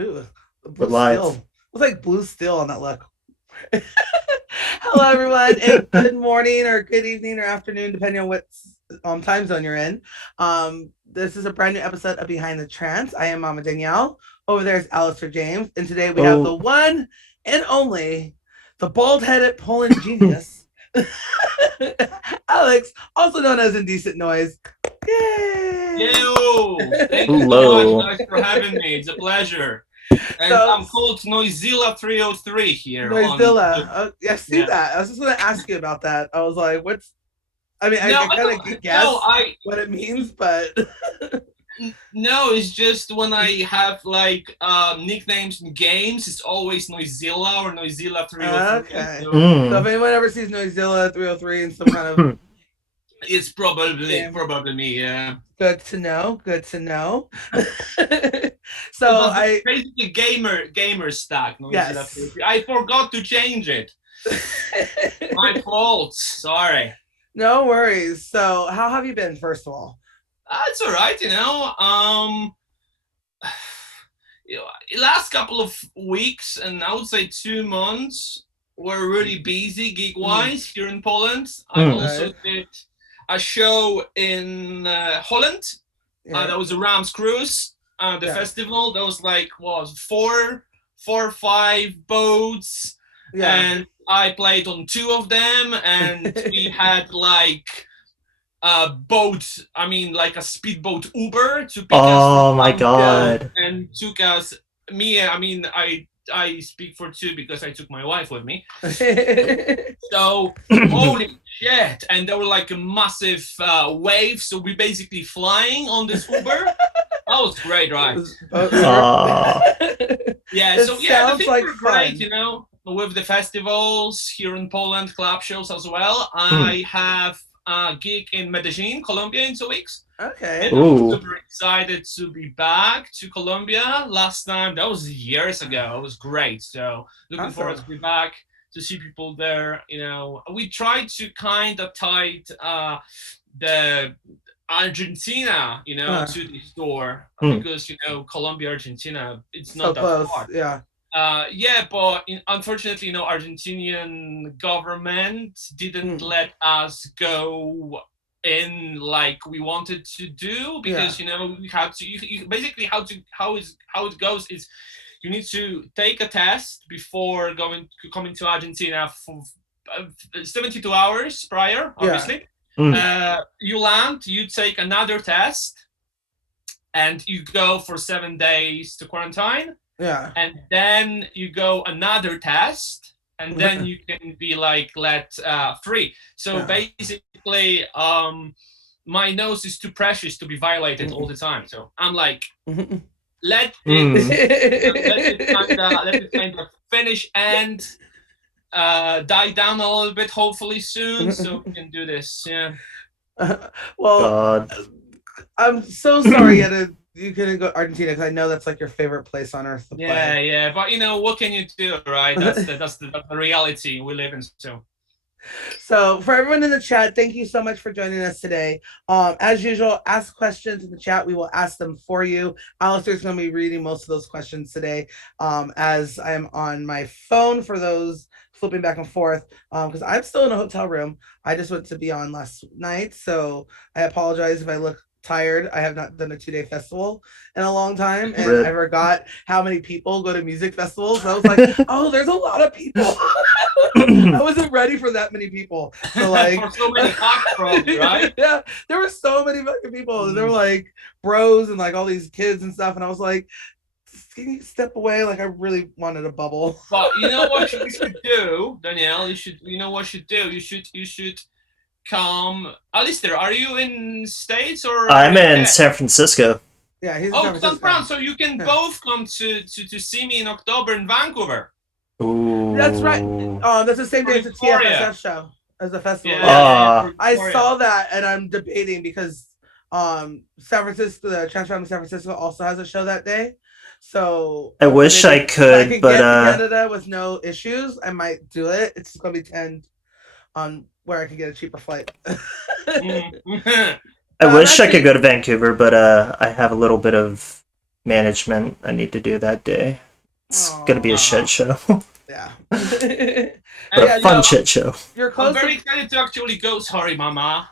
Ooh, the We're blue steel. live. It was like blue steel on that look. Hello, everyone, and good morning or good evening or afternoon, depending on what time zone you're in. This is a brand new episode of Behind the Trance. I am Mama Danielle. Over there is Alistair James, and today we have the Oh, one and only, the bald-headed Poland genius, Alex, also known as Indecent Noise. Yay! Yo, thank you so much, hello. guys, for having me. It's a pleasure. And So, I'm called Noisilla 303 here on Noisilla, YouTube. I see Yeah. that. I was just going to ask you about that. I was like, what's I mean, I No, I kind don't. of No, guess what it means, but no. It's just when I have like nicknames in games, it's always Noisilla or Noisilla 303. okay. So So if Mm. anyone ever sees Noisilla 303 in some kind of it's probably game, probably me. Yeah. good to know. Good to know. It So was I basically gamer stack Noisilla yes. 303. I forgot to change it. My fault. Sorry. No worries. So how have you been? First of all, It's all right, you know. You know, last couple of weeks and I would say 2 months were really busy gig mm-hmm. wise here in Poland. I Mm. also Right? did a show in Holland. Yeah, That was a Rams Cruise. The yeah, festival. That was like was four or five boats, yeah. and I played on two of them, and we had like a boat, I mean, like a speedboat Uber to pick us from Oh my one boat Yeah. god. and took us. Me, I mean, I speak for two because I took my wife with me. So holy shit! And there were like a massive waves, so we basically flying on this Uber. That was great, right? Boat Uber. Ah. Yeah. It So yeah, the sounds things like were great, fun. you know, with the festivals here in Poland, club shows as well. Mm. I have a gig in Medellin, Colombia, in 2 weeks. And Okay. I'm Ooh. super excited to be back to Colombia. Last time that was years ago. It was great. So looking forward Awesome. to be back to see people there. You know, we tried to kind of tie the Argentina, you know, Uh, to the store Mm. because you know Colombia, Argentina, it's so not that close. far. Yeah. Yeah, but unfortunately, you know, Argentinian government didn't Mm, let us go in like we wanted to do yeah. because you know we had to. You basically how it goes is you need to take a test before coming to Argentina for 72 hours prior, Yeah. obviously. Mm. You land, you take another test, and you go for 7 days to quarantine, Yeah. and then you go another test, and then you can be like let free. So Yeah. basically, my nose is too precious to be violated all the time. So I'm like, let it Mm. let it kind of finish and die down a little bit, hopefully soon, so we can do this. Yeah. Well, God. I'm so sorry you couldn't go to Argentina because I know that's like your favorite place on earth to Yeah, play. yeah, but you know what can you do, right? That's the reality we live in. So So for everyone in the chat, thank you so much for joining us today. As usual, ask questions in the chat. We will ask them for you. Alistair's going to be reading most of those questions today as I am on my phone for those flipping back and forth because I'm still in a hotel room. I just went to be on last night, so I apologize if I look tired. I have not done a 2 day festival in a long time, and I Rip. forgot how many people go to music festivals. I was like, oh, there's a lot of people. I wasn't ready for that many people. So like for so many hacks, probably, right? yeah, there were so many fucking people. And there were Mm. like bros and like all these kids and stuff. And I was like, can you step away? Like I really wanted a bubble. But you know what you should do, Danielle? You know what you should do? You should come. Alistair, are you in States or I'm in UK? San Francisco. Yeah, he's in San Oh, San Francisco. Fran. So you can Yeah. both come to see me in October in Vancouver That's right. Ooh. That's the same for day as the TFSF Victoria. show as the festival. Yeah, Yes. yeah, for Ah. I Victoria. saw that and I'm debating because San Francisco, the Trance San Francisco also has a show that day. So I wish I maybe if I could, can but get to Canada with no issues, I might do it. It's just gonna be 10 on where I can get a cheaper flight. Mm. I wish I could Actually, go to Vancouver, but I have a little bit of management I need to do that day. It's gonna be a shit show, Yeah. but a Yeah, fun no, shit show. you're I'm close very to. excited to actually go. Sorry, Mama.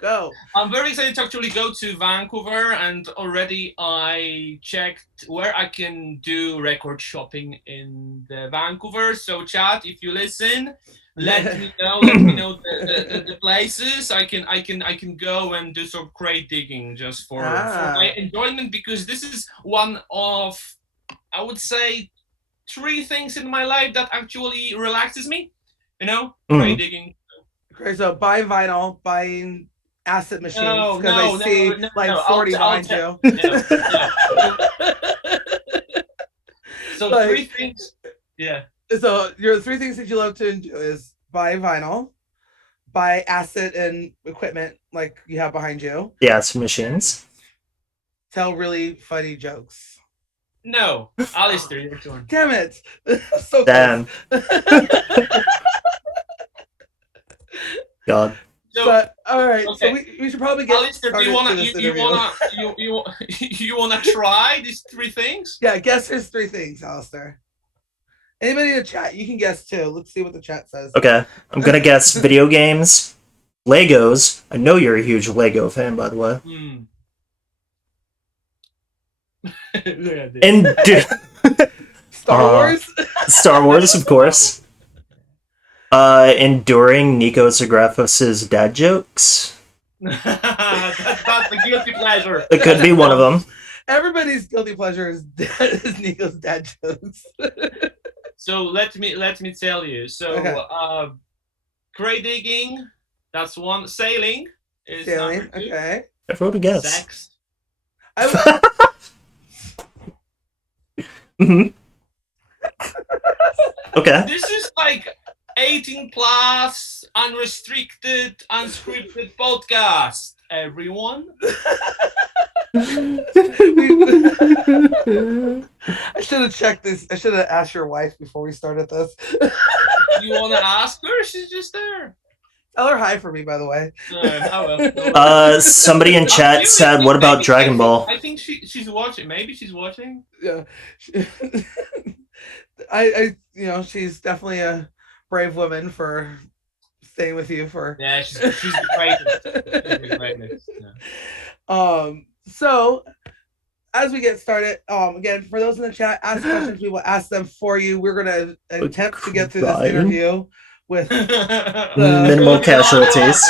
Go. I'm very excited to actually go to Vancouver, and already I checked where I can do record shopping in the Vancouver. So, chat, if you listen, let me know. Let me know the places I can go and do some crate digging just for my enjoyment, because this is one of, I would say, three things in my life that actually relaxes me. Crate digging. Okay, so buy vinyl, buying acid machines No, because I no, no, see no, like no. 40 I'll behind tell. you. No, no. So three Like, things. Yeah. so your three things that you love to do is buy vinyl, buy acid and equipment like you have behind you, Yeah, some machines. tell really funny jokes. No, Alistair, your turn. Damn it. So close. Damn. God. So But all right, so okay, we should probably get Alistair, do you started to wanna this you interview. wanna you wanna try these three things? Yeah, guess his three things, Alistair. Anybody in the chat, you can guess too. Let's see what the chat says. Okay, I'm gonna guess video games, Legos. I know you're a huge Lego fan, by the way. Hmm. Look at this. And Star Wars? Star Wars, of course. Enduring Nico Zagrafos' dad jokes. That's a guilty pleasure. It could be one of them. Everybody's guilty pleasure is Nico's dad jokes. So let me tell you. So Okay. crate digging, that's one. Sailing is number two. Okay. I wrote a guess. Sex. Mm-hmm. Okay. This is like 18 plus, unrestricted, unscripted podcast. Everyone. I should have checked this. I should have asked your wife before we started this. You want to ask her? She's just there. Tell her hi for me, by the way. Somebody in chat said, "What about Dragon Ball?" I think she's watching. Maybe she's watching. Yeah. I she's definitely a brave woman for staying with you for. Yeah, she's the greatest. She's the greatest. Yeah. So as we get started, again, for those in the chat, ask questions. We will ask them for you. We're gonna attempt to get through this interview with minimal casualties.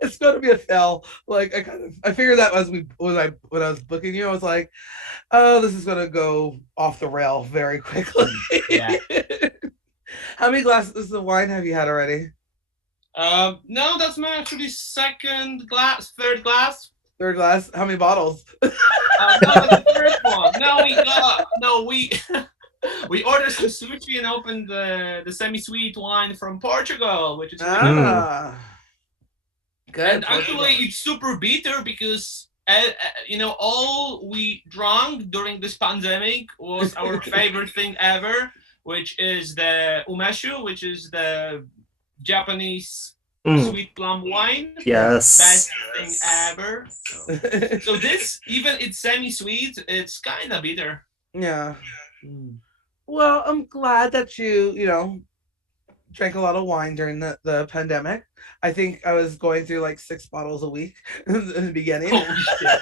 It's going to be a fail. Like I figured that when I was booking you, I was like, oh, this is going to go off the rail very quickly. Yeah. How many glasses of wine have you had already? No, that's my actually third glass. Third glass. How many bottles? No, that's the first one. We ordered some sushi and opened the semi-sweet wine from Portugal, which is good. And actually, it's super bitter because all we drank during this pandemic was our favorite thing ever, which is the umeshu, which is the Japanese sweet plum wine. Yes. Best thing ever. So this, even it's semi-sweet, it's kind of bitter. Yeah. Well, I'm glad that you drank a lot of wine during the pandemic. I think I was going through like 6 bottles a week in the beginning. Holy shit.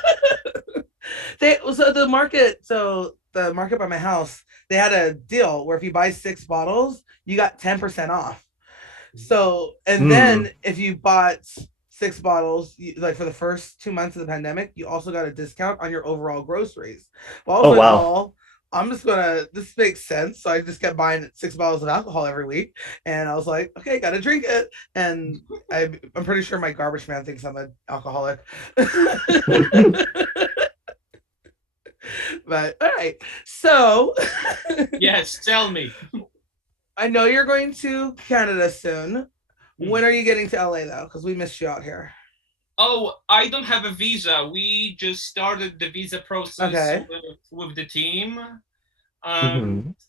The market by my house, they had a deal where if you buy 6 bottles, you got 10% off. So, and then if you bought 6 bottles, like for the first 2 months of the pandemic, you also got a discount on your overall groceries. Well, wow. This makes sense. So I just kept buying 6 bottles of alcohol every week. And I was like, okay, gotta drink it. And I'm pretty sure my garbage man thinks I'm an alcoholic. But all right. So yes, tell me. I know you're going to Canada soon. When are you getting to LA though? Because we missed you out here. Oh, I don't have a visa. We just started the visa process with the team.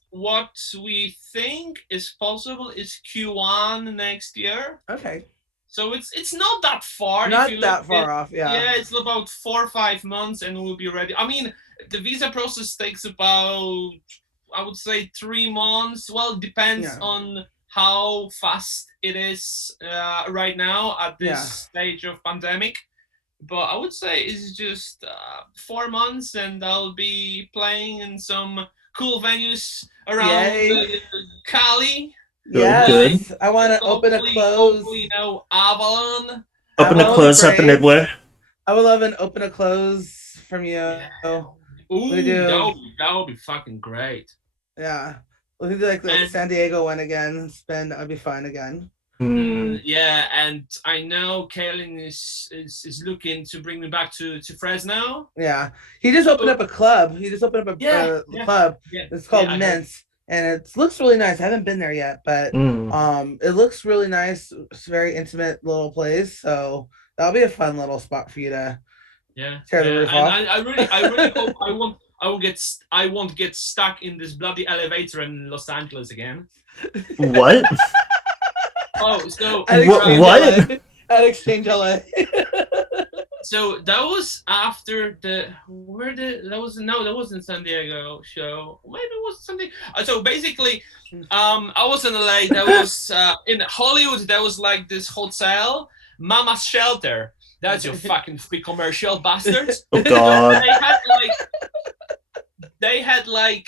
What we think is possible is Q1 next year. Okay. So it's not that far if you Not look that far off. Yeah. yeah, it's about 4 or 5 months and we'll be ready. I mean, the visa process takes about, I would say, 3 months. Well, it depends Yeah. on how fast it is right now at this Yeah. stage of pandemic. But I would say it's just 4 months, and I'll be playing in some cool venues around Yay. Cali. Good, good. Yes. I want to open a close. Hopefully, Avalon. Open to Avalon is close up in great. Midway. I would love an open a close from you. Yeah. We Ooh, do. that would be fucking great. Yeah. We could do like the And San Diego one again. Spin. That'd be fun again. yeah, and I know Kaylin is looking to bring me back to Fresno. Yeah. He just opened up a club. He just opened up a club. Yeah, It's called I heard. Mints. And it looks really nice. I haven't been there yet, but Mm. it looks really nice. It's a very intimate little place. So that'll be a fun little spot for you to tear the roof And off. I really hope I won't get stuck in this bloody elevator in Los Angeles again. What? Oh, so At What? LA. At Exchange LA. so that was after that wasn't San Diego show. Maybe it was something. So basically, I was in LA. That was in Hollywood. There was like this hotel, Mama's Shelter. That's your fucking free commercial, bastards. Oh God. They had like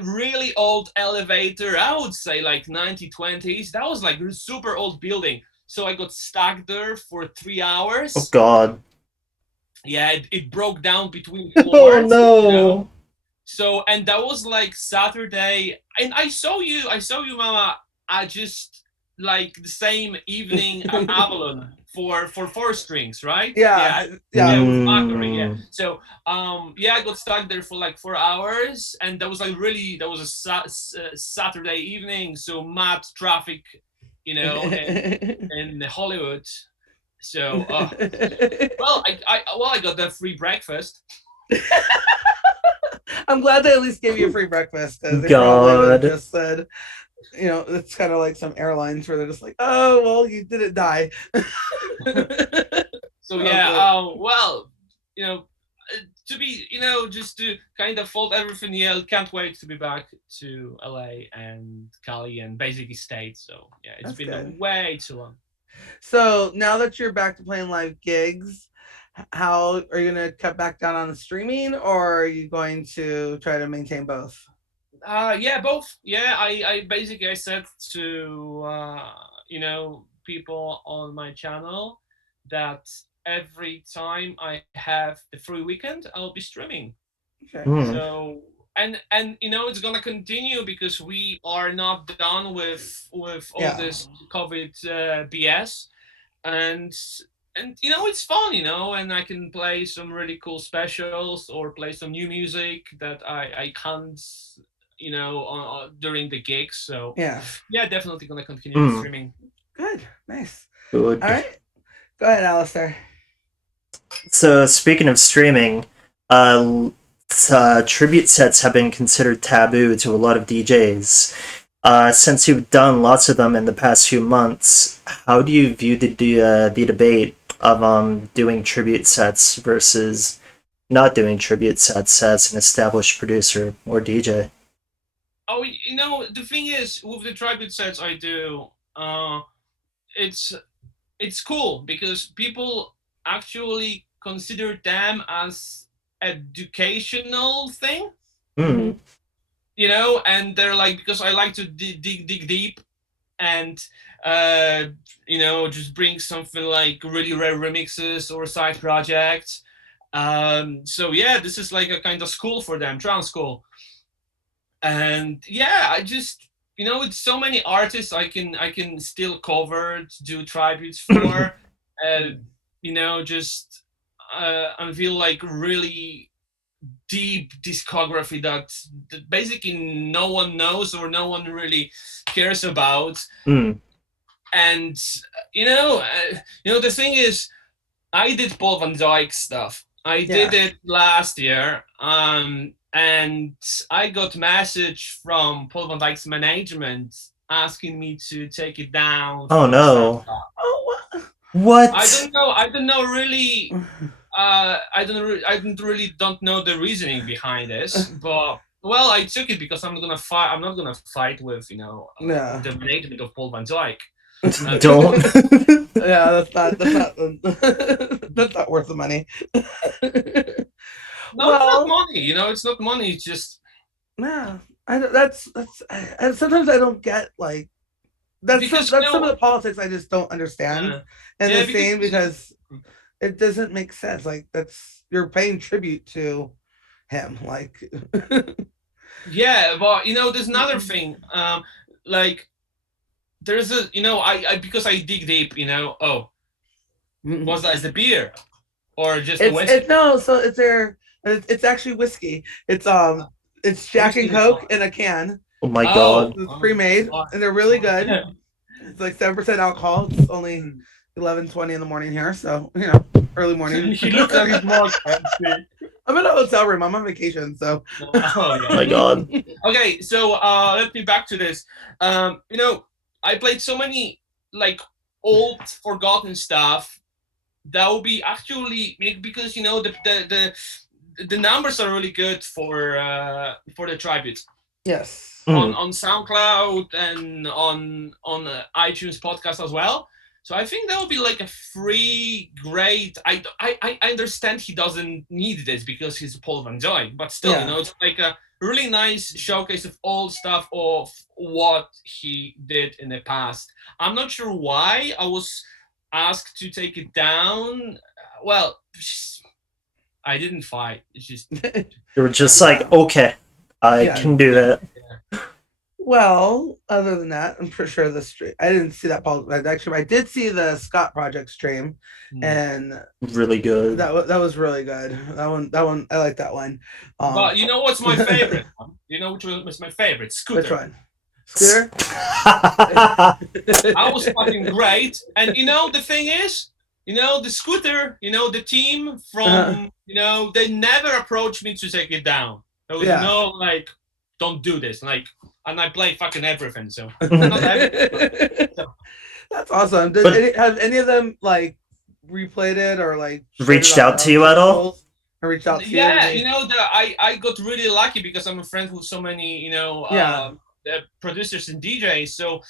really old elevator. I would say like 1920s. That was like a super old building. So I got stuck there for 3 hours. Oh God. Yeah, it broke down between Oh floors. no. You know? So and that was like Saturday, and I saw you, Mama. I just like the same evening at Avalon for 4 strings, right? Yeah. With Macquarie, yeah. Mm. So I got stuck there for like 4 hours, and that was a Saturday evening, so mad traffic, in Hollywood. So I got that free breakfast. I'm glad they at least gave you a free breakfast, because they probably would have God. just said, it's kind of like some airlines where they're just like, oh, well, you didn't die. So well, to be, just to kind of fold everything. Yeah, can't wait to be back to LA and Cali and basically state. So yeah, it's That's been good. way too long. So now that you're back to playing live gigs, how are you going to cut back down on the streaming, or are you going to try to maintain both? Yeah, both. Yeah, I basically I said to people on my channel that every time I have the free weekend, I'll be streaming. Okay. So and it's gonna continue because we are not done with all this COVID BS, and it's fun, and I can play some really cool specials or play some new music that I can't during the gigs. So yeah, definitely gonna continue streaming. Good, nice. Good. All right, go ahead, Alistair. So speaking of streaming, tribute sets have been considered taboo to a lot of DJs. Since you've done lots of them in the past few months, how do you view the debate of doing tribute sets versus not doing tribute sets as an established producer or DJ? Oh, the thing is, with the tribute sets I do, it's cool because people actually consider them as educational thing. Mm. And they're like, because I like to dig deep and just bring something like really rare remixes or side projects. So yeah, this is like a kind of school for them, trance school. And yeah, I just it's so many artists I can still cover, to do tributes for, just unveil like really deep discography that basically no one knows or no one really cares about. And the thing is, I did Paul van Dyk stuff. I did it last year, and I got message from Paul van Dyk's management asking me to take it down. Oh no! Oh, What? I don't know really. I don't really don't know the reasoning behind this, but well, I took it because I'm not gonna fight. I'm not gonna fight with Yeah. with the management of Paul Van Dyke. Don't. Yeah, that's not that's not worth the money. No, it's not Well, money. It's not money. It's just yeah, that's. Sometimes I don't get like because that's some of the politics I just don't understand uh, in yeah, the because scene because it doesn't make sense. Like that's you're paying tribute to him. Like, yeah, but there's another thing. Like there's a I because I dig deep. Oh, was that the beer or just the whiskey? it's no, so it's their it's actually whiskey. It's Jack Whiskey and in the Coke car. in a can. Oh my Oh, god. It's pre-made smart, and they're really smart. good. It's like 7% alcohol. It's only 11:20 in the morning here, so early morning. He look at his mug and see. I'm in a hotel room. I'm on vacation, so. Oh Oh my yeah. god. Okay, so let me back to this. I played so many like old forgotten stuff that will be actually because the numbers are really good for the tributes Yes. Mm. on SoundCloud and on iTunes podcast as well. So I think that would be like a free, great. I understand he doesn't need this because he's Paul Van Dyke, but still, Yeah. it's like a really nice showcase of all stuff of what he did in the past. I'm not sure why I was asked to take it down. Well, I didn't fight. It's just You were just like, okay, I Yeah. can do that. Well, other than that, I'm pretty sure the stream. I didn't see that Paul. Actually, I did see the Scott Project stream, and Really good. that was really good. That one I like that one. But you know what's my favorite one? You know which one was my favorite? Scooter. Which one? Scooter. I was fucking great. And the thing is, the Scooter, the team from, they never approached me to take it down. There was Yeah. no like, don't do this. Like, and I play fucking everything. So not everything. So. That's awesome. Have any of them like replayed it or like Reached out to you at all? Or reached out to you? Yeah, I got really lucky because I'm a friend with so many, Yeah. producers and DJs. So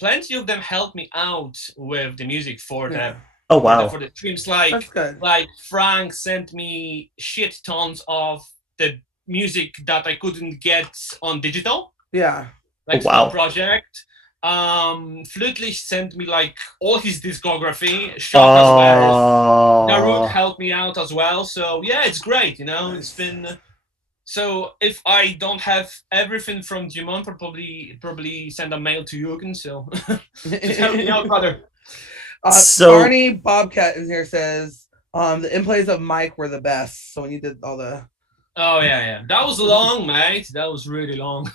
plenty of them helped me out with the music for Yeah. Oh wow. for the streams. That's good. Like Frank sent me shit tons of the music that I couldn't get on digital, Yeah. like Oh, wow. small project. Flutely sent me like all his discography. Shock as well. Narut Oh. helped me out as well. So yeah, it's great. It's been. So if I don't have everything from Jimon, probably send a mail to Jürgen. So just help me out, brother. So- Barney Bobcat in here says the inplays of Mike were the best. So when you did all the Oh yeah. That was long, mate. That was really long.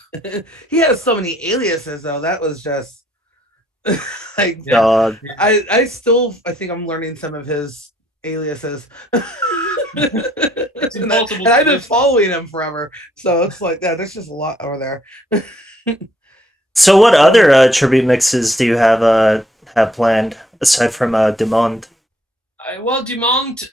he has so many aliases though. That was just like Yeah. God. I think I'm learning some of his aliases. It's and impossible. I've been following him forever. So it's like that. There's just a lot over there. So what other tribute mixes do you have planned aside from Demond? Well, Dumont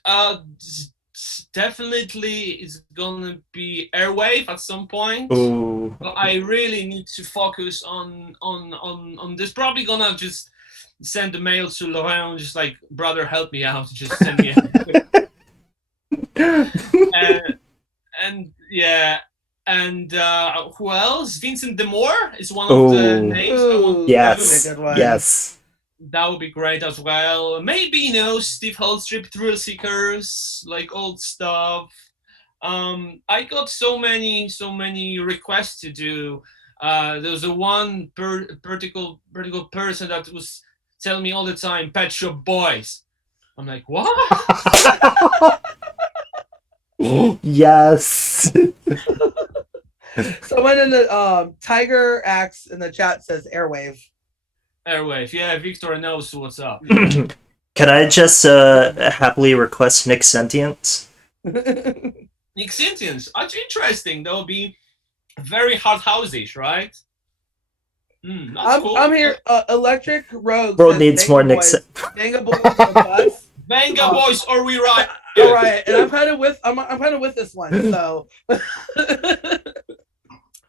definitely is gonna be Airwave at some point. Ooh. But I really need to focus on this. Probably gonna just send a mail to Laurent, just like, brother, help me out. Just send me. And yeah, and who else? Vincent Demore is one of the Ooh. names. I want to Yes. That's a good one. Yes. That would be great as well. Maybe Steve Holstrip, Thrill Seekers, like old stuff. I got so many requests to do. There's a one vertical person that was telling me all the time, Pet Shop Boys. I'm like, what? Yes. Someone in the Tiger Axe in the chat says Airwave. Airwave. Yeah, Victor knows what's up. Can I just happily request Nick Sentience? Nick Sentience. Actually interesting. That would be very hard house-ish, right? That's I'm cool. here. Electric Rogue World says needs more Banga Nixon. Boys. Banga Boys or bust. Venga, Uh, boys, or we riot. all right, and I'm kind of with this one. So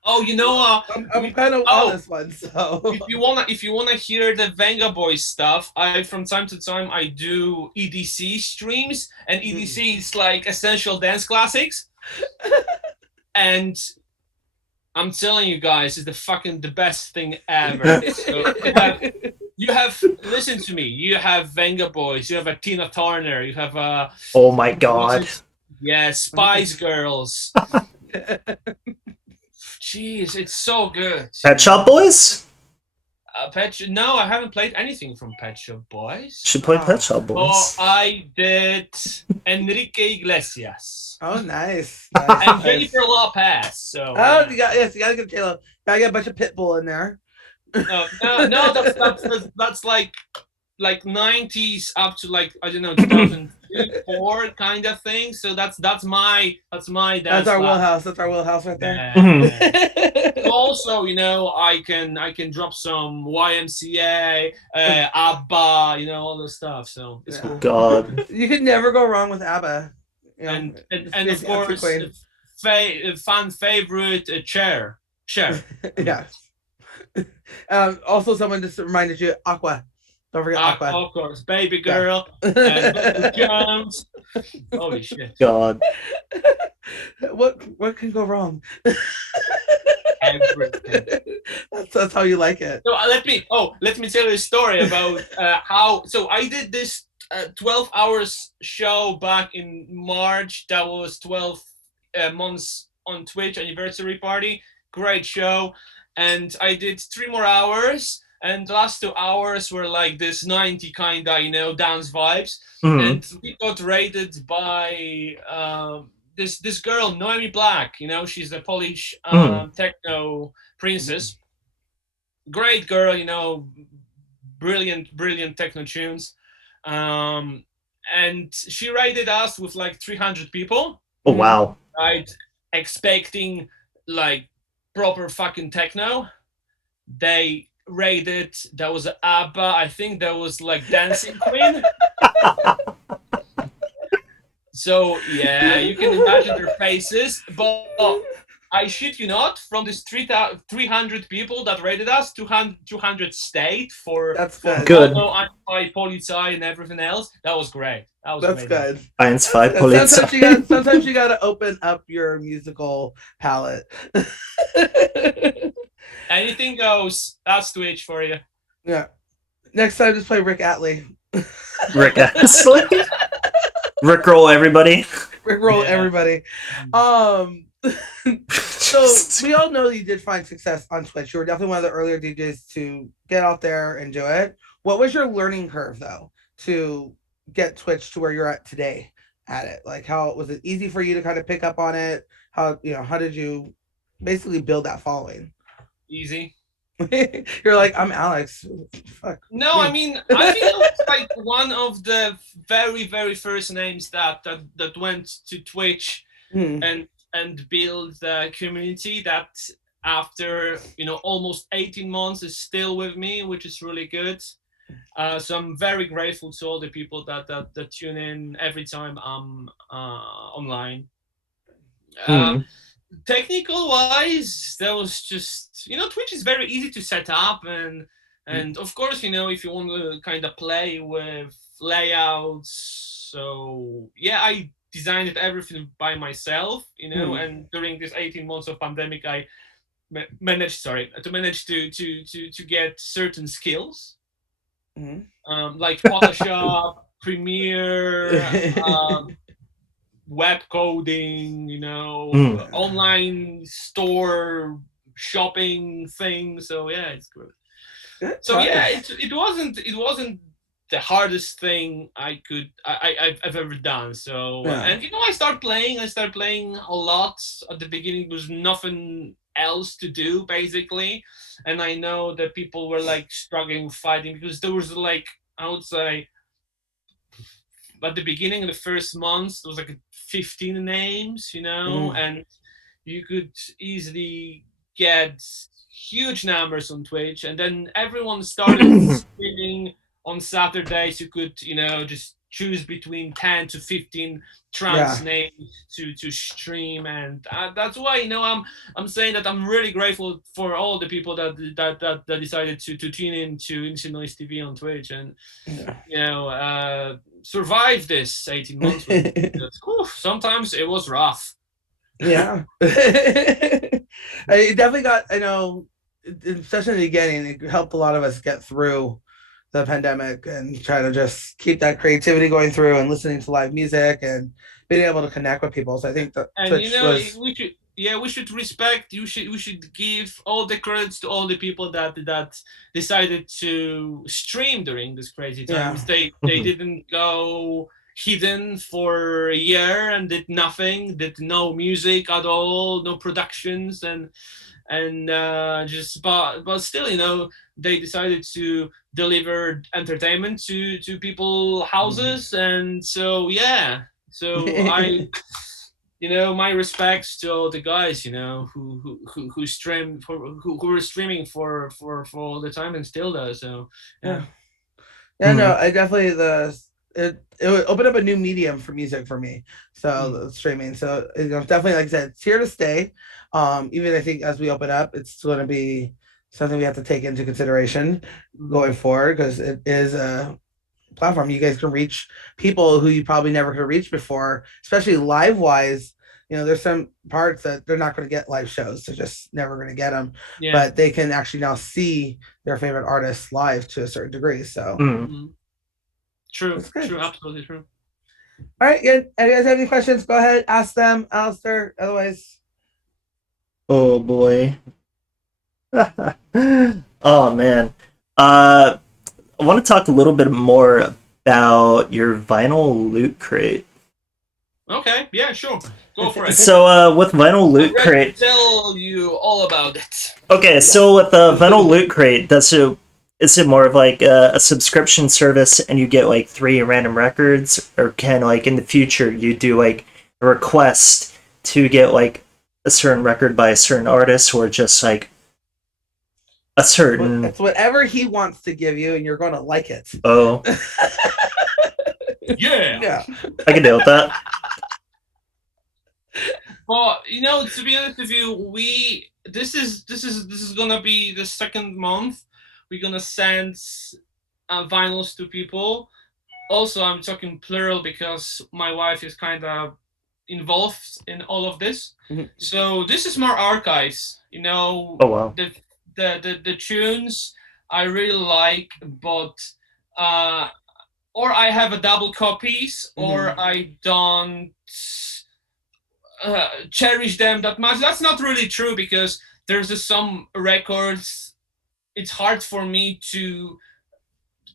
Oh, you know, I'm kind of on oh, this one. So if you wanna hear the Venga Boys stuff, I from time to time I do EDC streams, and EDC is like essential dance classics, and I'm telling you guys, it's the best thing ever. So you have listen to me. You have Venga Boys, you have a Tina Turner, you have Oh my what's god. it? Yeah, Spice Girls. Jeez, it's so good. Pet Shop Boys? No, I haven't played anything from Pet Shop Boys. Should play Pet Shop Oh, Boys. I did Enrique Iglesias oh, nice, and nice. Jennifer Lopez. So Oh, you gotta get Taylor. Gotta get a bunch of Pitbull in there. no, that's like 90s up to like I don't know 2004 kind of thing. So that's my That's dance our class. wheelhouse. That's our wheelhouse right there. Mhm. Also, I can drop some YMCA, ABBA, all this stuff. So it's Yeah. cool. God. You could never go wrong with ABBA. You know, And it's of the absolute course, queen. fan favorite Cher. Yeah. Also, someone just reminded you, Aqua. Don't forget Aqua. Of course, Baby Yeah. Girl and Vocal Jones. Holy shit! God. What can go wrong? Everything. That's how you like it. So let me tell you a story about how. So I did this 12 hours show back in March. That was 12 months on Twitch anniversary party. Great show, and I did 3 more hours. And the last 2 hours were like this 90 kinda, dance vibes. Mhm. And we got rated by this girl Noemi Black. She's a Polish Mhm. techno princess. Great girl, brilliant techno tunes. Um, and she rated us with like 300 people, Oh wow. right? Expecting like proper fucking techno. They rated, that was ABBA, I think that was like Dancing Queen. So yeah, you can imagine their faces. But I shit you not, from these 300 people that rated us, 200 stayed for That's for good. Good. Bono, Anti-Polizei, and everything else. That was great. That was That's amazing. good. Eins, zwei, Sometimes Polizei. sometimes you gotta open up your musical palette. Anything goes. That's Twitch for you. Yeah. Next time, just play Rick Atlee. Rick Astley. Rickroll everybody. Rick roll Yeah. everybody. So we all know you did find success on Twitch. You were definitely one of the earlier DJs to get out there and do it. What was your learning curve though to get Twitch to where you're at today at it? Like how was it easy for you to kind of pick up on it? How did you basically build that following? Easy. You're like, I'm Alex. Fuck. No, I mean, I think I was like one of the very, very first names that went to Twitch Hmm. and build the community that after almost 18 months is still with me, which is really good. So I'm very grateful to all the people that tune in every time I'm online. Mhm. Technical wise, that was just Twitch is very easy to set up, and of course if you want to kind of play with layouts. So yeah, I designed it everything by myself, Hmm. and during this 18 months of pandemic, I managed to get certain skills, Hmm. like Photoshop, Premiere, web coding, Mm. online store shopping thing. So yeah, it's good. So yeah, Nice. it wasn't the hardest thing I've ever done. So Yeah. and I started playing a lot at the beginning. There was nothing else to do basically, and I know that people were like struggling fighting because there was like, I would say, at the beginning of the first months there was like 15 names, Mhm. and you could easily get huge numbers on Twitch, and then everyone started streaming on Saturdays. You could, just choose between 10 to 15 trance Yeah. names to stream, and that's why I'm saying that I'm really grateful for all the people that decided to tune in to Instant Noise TV on Twitch and survive this 18 months with me. Because, sometimes it was rough. Yeah. It definitely got, I know, especially in the beginning, it helped a lot of us get through the pandemic and try to just keep that creativity going through and listening to live music and being able to connect with people. So I think that And Twitch was, we should respect. We should give all the credits to all the people that decided to stream during these crazy yeah. times. They didn't go hidden for a year and did nothing, did no music at all, no productions, and just but still, they decided to deliver entertainment to people houses, and so yeah. So my respects to all the guys, who stream who were streaming for all the time and still does. So yeah. Yeah, no, I definitely it would open up a new medium for music for me. So the streaming, so definitely, like I said, it's here to stay. Even I think as we open up, it's going to be something we have to take into consideration going forward because it is a platform you guys can reach people who you probably never could have reached before, especially live wise. There's some parts that they're not going to get live shows. They're just never going to get them, but they can actually now see their favorite artists live to a certain degree. So true, absolutely true. All right, good. If you guys have any questions, go ahead, ask them, Alistair. Otherwise, oh boy. Oh man. I want to talk a little bit more about your vinyl loot crate. Okay, yeah, sure. Go for it. So, with Vinyl Loot Crate, tell you all about it. Okay, so with the Vinyl Loot Crate, is it more of like a subscription service, and you get like 3 random records, or can like in the future you do like a request to get like a certain record by a certain artist, or just like a certain? It's whatever he wants to give you, and you're going to like it. Oh, yeah, I can deal with that. Well, to be honest with you, this is gonna be the second month we're gonna send vinyls to people. Also, I'm talking plural because my wife is kind of involved in all of this. So this is more archives. Oh wow. The tunes I really like, but or I have a double copies, or I don't cherish them that much. That's not really true because there's some records it's hard for me to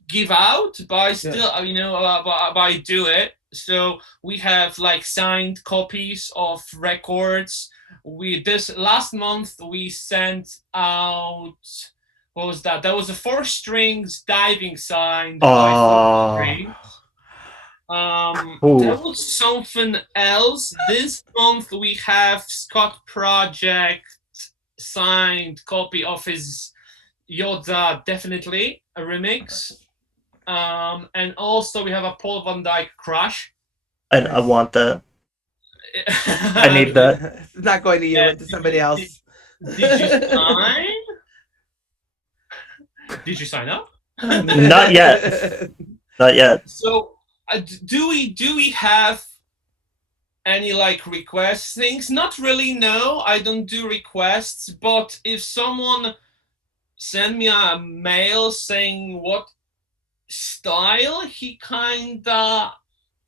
give out, but I still but I do it. So we have like signed copies of records. This last month we sent out, what was that? That was a 4 strings diving signed by 4 strings. There was something else. This month we have Scott Project signed copy of his Yoda, definitely a remix. And also we have a Paul Van Dyke Crush. And I want that. I need that. It's not going to you, but to somebody else. Did you sign? Did you sign up? Not yet. Not yet. So do we have any like request things? Not really, no. I don't do requests, but if someone send me a mail saying what style he kinda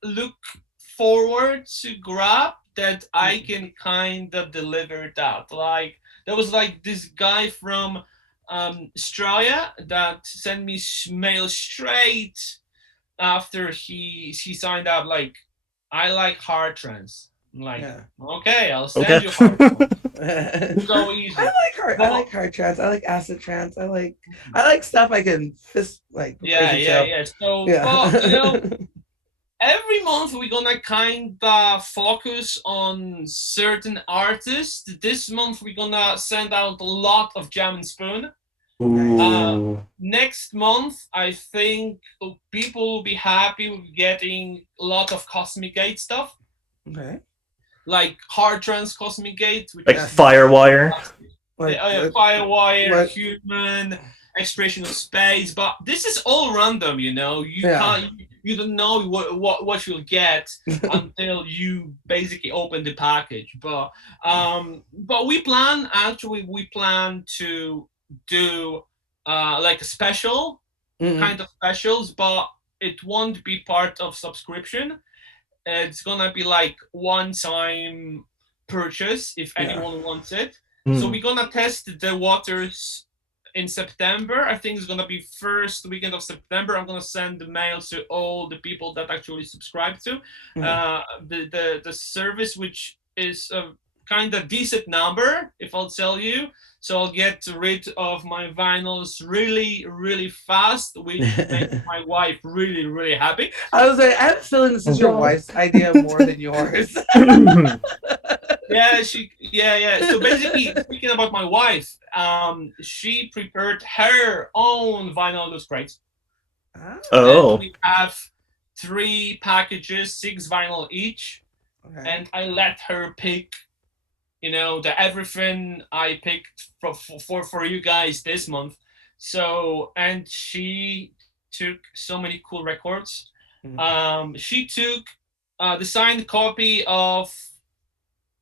look forward to grab, that I can kinda deliver that. Like there was like this guy from Australia that sent me mail straight after he signed up, like, I like hard trance. I'm like, okay, I'll send you hard trance. So easy. I like hard trance. I like acid trance. I like stuff I can fist like. Yeah. So, every month we're gonna kinda focus on certain artists. This month we're gonna send out a lot of Jam and Spoon. Ooh. Next month, I think people will be happy with getting a lot of Cosmic Gate stuff, Okay. like Hard Trance Cosmic Gate, which Like is Firewire. Like, Firewire, what- Human, Expression of Space. But this is all random, you know. You Yeah. can't, you don't know what you'll get until you basically open the package. But we plan to do like a special Mhm. kind of specials, but it won't be part of subscription. It's gonna be like one time purchase if Yeah. anyone wants it. So Hmm. we're gonna test the waters in September. I think it's gonna be first weekend of September. I'm gonna send the mail to all the people that actually subscribe to the service, which is a kind of decent number, if I'll tell you. So I'll get rid of my vinyls really, really fast, which makes my wife really, really happy. I was like, I have a feeling this is your wife's idea more than yours. Yeah. So basically, speaking about my wife, she prepared her own vinyl loose crates. And Oh. we have 3 packages, 6 vinyl each. Okay. And I let her pick, the everything I picked for you guys this month. So, and she took so many cool records. She took the signed copy of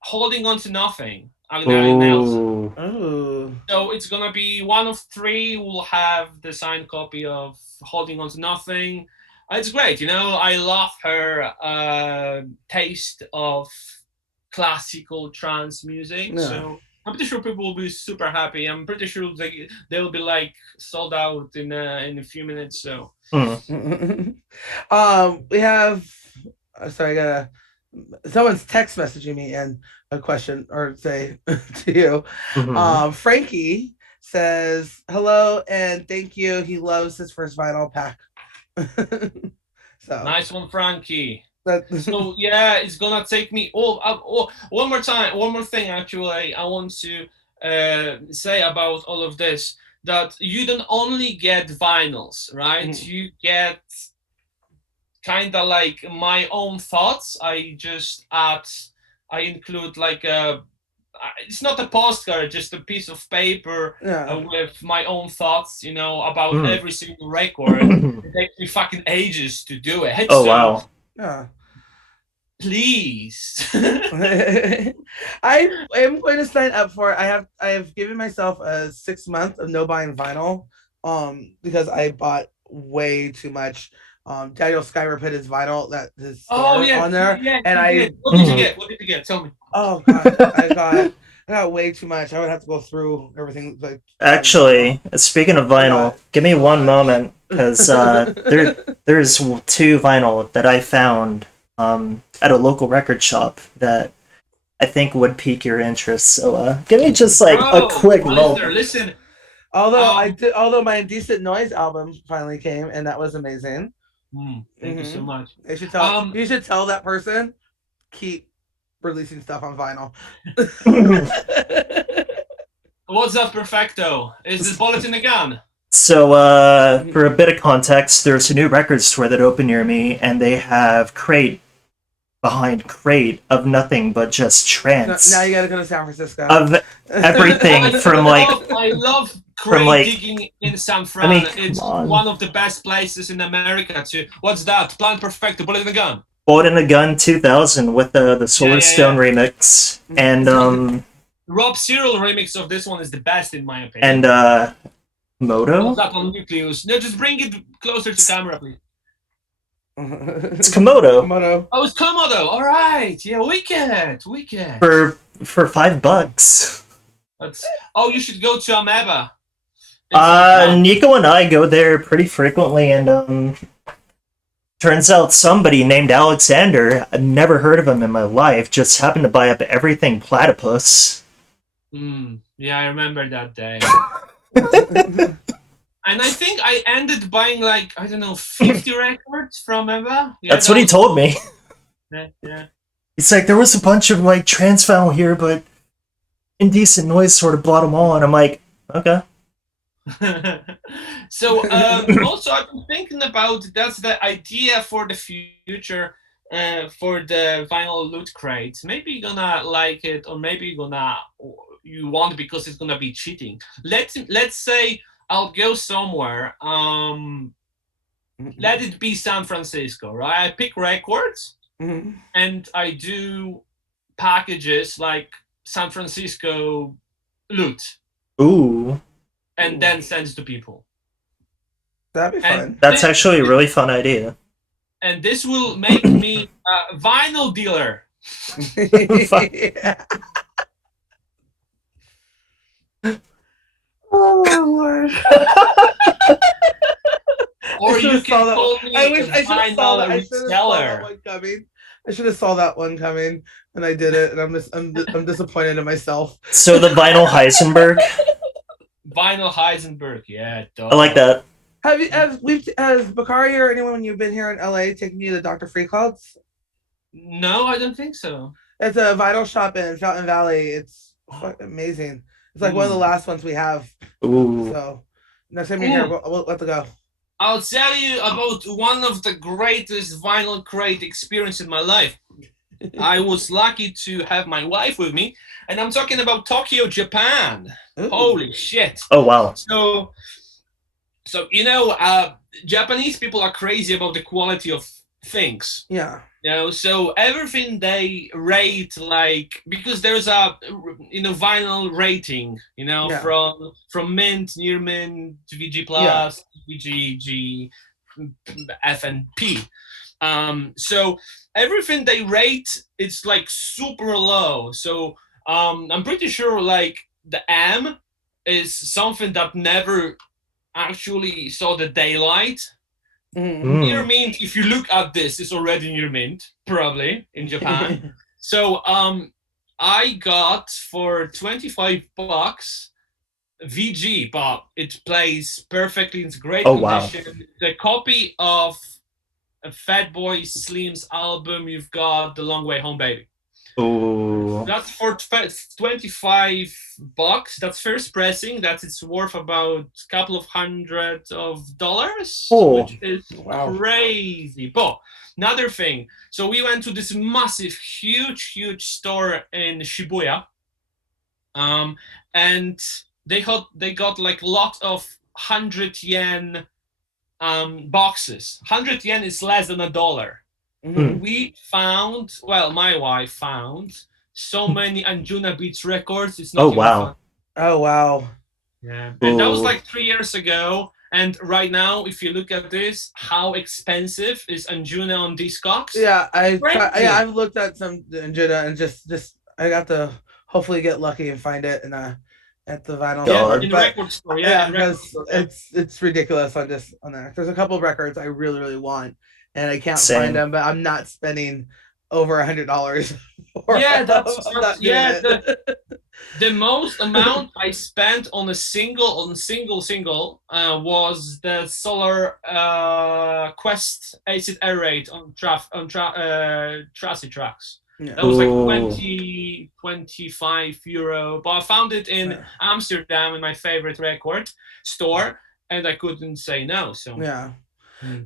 Holding On to Nothing, Agnelli Nelson. Ooh. Oh. So it's gonna be one of 3 will have the signed copy of Holding On to Nothing. It's great, I love her taste of classical trance music. Yeah. So I'm pretty sure people will be super happy. I'm pretty sure they'll be like sold out in a few minutes. So We have. Sorry, I gotta. Someone's text messaging me and a question or say to you. Mhm. Frankie says hello and thank you. He loves his first vinyl pack. So nice one, Frankie. that, So yeah, it's gonna take me one more thing actually I want to say about all of this, that you don't only get vinyls, right? You get kind of like my own thoughts. I include like it's not a postcard, just a piece of paper yeah. with my own thoughts, about Mm. every single record. It takes me fucking ages to do it. Oh So wow. Yeah. please. I am going to sign up for it. I have given myself a 6 month of no buying vinyl because I bought way too much. Daniel Skyver put his vinyl that his store on there, and I what did you get? What did you get? Tell me. oh god, I got way too much. I would have to go through everything. Like Actually, speaking of vinyl, give me one moment because there's 2 vinyl that I found at a local record shop that I think would pique your interest. So give me just like a quick moment. Listen. Although my Indecent Noise album finally came, and that was amazing. Thank you so much. You should tell that person keep releasing stuff on vinyl. What's up, Perfecto? Is this bullet in the gun? So, for a bit of context, there's a new record store that opened near me, and they have crate behind crate of nothing but just trance. Now you gotta go to San Francisco. Of everything from like... I love crate digging in San Fran. I mean, it's on. One of the best places in America to... What's that? Plan Perfecto, bullet in the gun. Bullet in the Gun 2000 with the Solar Stone remix. And, Rob Cyril remix of this one is the best in my opinion. And, Moto? That on Nucleus. No, just bring it closer to camera, please. It's Komodo. Oh, it's Komodo. All right. Yeah, wicked. For $5. You should go to Ameba. Nico and I go there pretty frequently, and turns out somebody named Alexander, I've never heard of him in my life, just happened to buy up everything platypus. Yeah, I remember that day. And I think I ended buying like, I don't know, 50 records from Eva. Yeah, That's what he told me. Yeah. He's like, there was a bunch of like trance vinyl here, but Indecent Noise sort of brought them all, and I'm like, okay. So also I've been thinking about that's the idea for the future for the vinyl loot crate. Maybe you're gonna like it, or maybe you want because it's gonna be cheating. Let's say I'll go somewhere. Let it be San Francisco, right? I pick records and I do packages like San Francisco loot. Ooh. And then sends to people. That'd be fun. That's actually a really fun idea. And this will make me a vinyl dealer. Oh Lord. Or you can call me I should have saw that. reseller. One coming. I should have saw that one coming, and I did it, and I'm disappointed in myself. So the vinyl Heisenberg. Vinyl Heisenberg, yeah. I like that. Has Bakari or anyone when you've been here in LA taken you to Dr. Free Clouds? No, I don't think so. It's a vinyl shop in Fountain Valley. It's amazing. It's like one of the last ones we have. Ooh. So next time you're here, we'll let it go. I'll tell you about one of the greatest vinyl crate experience in my life. I was lucky to have my wife with me, and I'm talking about Tokyo, Japan. Ooh. Holy shit! Oh wow! So you know, Japanese people are crazy about the quality of things. Yeah. You know, so everything they rate, like, because there's a vinyl rating, from mint, near mint, VG plus, VG, G, F and P. So everything they rate, it's like super low. So I'm pretty sure like the M is something that never actually saw the daylight. Near mint, if you look at this, it's already near mint, probably in Japan. So I got for $25 VG, but it plays perfectly. It's great condition. Wow. The copy of Fatboy Slim's album, you've got The Long Way Home, Baby. Oh. That's for $25. That's first pressing. It's worth about a couple of $100, which is crazy. But another thing, so we went to this massive, huge store in Shibuya, and they got like a lot of 100 yen boxes. 100 yen is less than $1. We found, my wife found so many Anjuna Beats records. It's not fun. Oh wow. Yeah. And that was like 3 years ago. And right now, if you look at this, how expensive is Anjuna on Discogs? Yeah, I've looked at some Anjuna and just I got to hopefully get lucky and find it at the vinyl store. In the record store. Because it's ridiculous on there. There's a couple of records I really, really want. And I can't find them, but I'm not spending over $100. The most amount I spent on a single was the Solar Quest Acid Air Raid on Tracy Tracks. Yeah. That was like 25 euro, but I found it in Amsterdam in my favorite record store, and I couldn't say no. So yeah.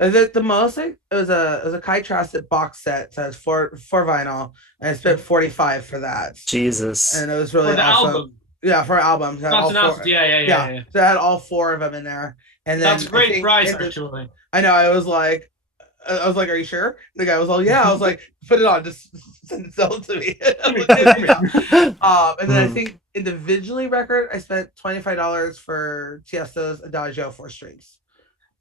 Is it the most? It was a Kai Tracet box set, so it's for vinyl, and I spent $45 for that. Jesus. And it was really awesome. Album. Yeah, for an album. So yeah. So I had all 4 of them in there, and then that's a great price actually. I know. I was like, "Are you sure?" The guy was all, "Yeah." I was like, "Put it on, just sell it to me." And then I think individually record, I spent $25 for Tiesto's Adagio 4 strings.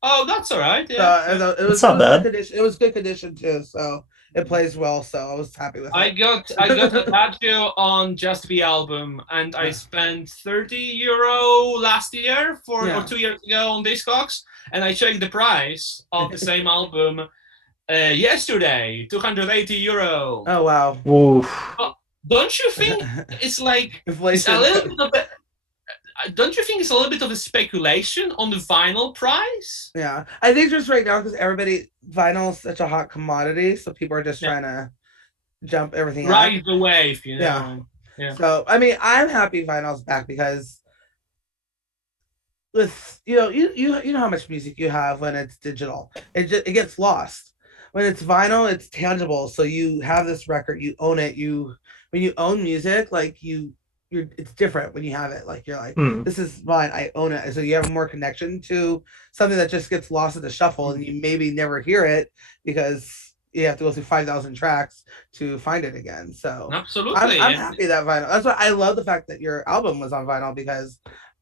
Oh, that's all right. Yeah, so it was not bad. It was good condition too, so it plays well. So I was happy with it. I got Adagio on Just Be album, and I spent €30 last year or 2 years ago on Discogs, and I checked the price of the same album yesterday, €280. Oh wow! Don't you think it's like it's a little bit? don't you think it's a little bit of a speculation on the vinyl price? Yeah, I think just right now because everybody vinyl is such a hot commodity, so people are just Yeah, trying to jump everything up. ride the wave, you Yeah. know. Yeah, So I mean, I'm happy vinyl's back because with you know how much music you have when it's digital. It gets lost. When it's vinyl, it's tangible. So you have this record, you own it. You when you own music, like you're it's different when you have it. Like you're like, Hmm. this is mine, I own it. So you have more connection to something that just gets lost in the shuffle and you maybe never hear it because you have to go through 5,000 tracks to find it again. So absolutely. I'm And happy that vinyl. That's why I love the fact that your album was on vinyl because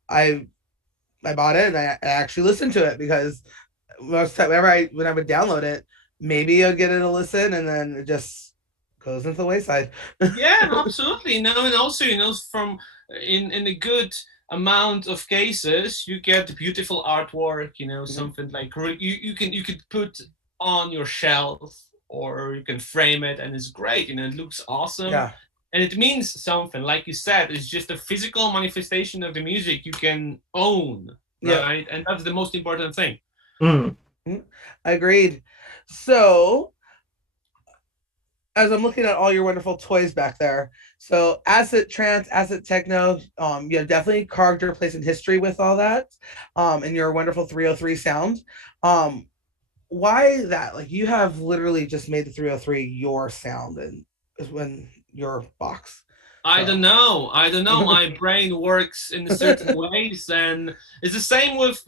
I I bought it and I actually listened to it because most time whenever when I would download it, maybe I'll get it a listen and then it just goes into the wayside. yeah, absolutely. And also, from in a good amount of cases, you get beautiful artwork. Mhm. Something like you could put on your shelf, or you can frame it, and it's great. It looks awesome, Yeah. and it means something. Like you said, it's just a physical manifestation of the music you can own, Yep. right? And that's the most important thing. Hmm. Mhm. Agreed. So as I'm looking at all your wonderful toys back there, so acid trance, acid techno, you have definitely carved your place in history with all that, and your wonderful 303 sound. Um, why that? Like you have literally just made the 303 your sound and is when your box. I don't So know. I don't know. My brain works in a certain ways, and it's the same with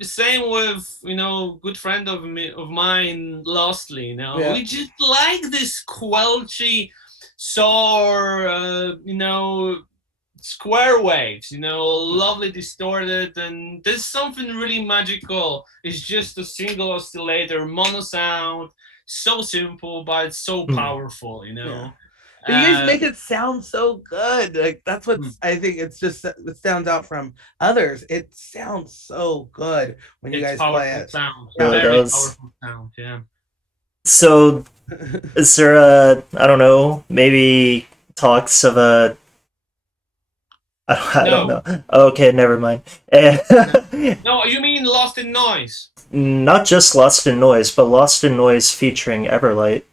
good friend of mine, Lostly. yeah. We just like this squelchy, sour, square waves. Lovely distorted, and there's something really magical. It's just a single oscillator, mono sound, so simple but it's so Hmm. powerful. Yeah. But you guys Uh, make it sound so good. Like that's what's I think it's just it stands out from others. It sounds so good when you It's guys play powerful it. sound, Really Yeah. very does. powerful sound. Yeah. So, is there a, I don't know, maybe talks of a, I don't No, know. Okay, never mind. no, no. You mean Lost in Noise? Not just Lost in Noise, but Lost in Noise featuring Everlight.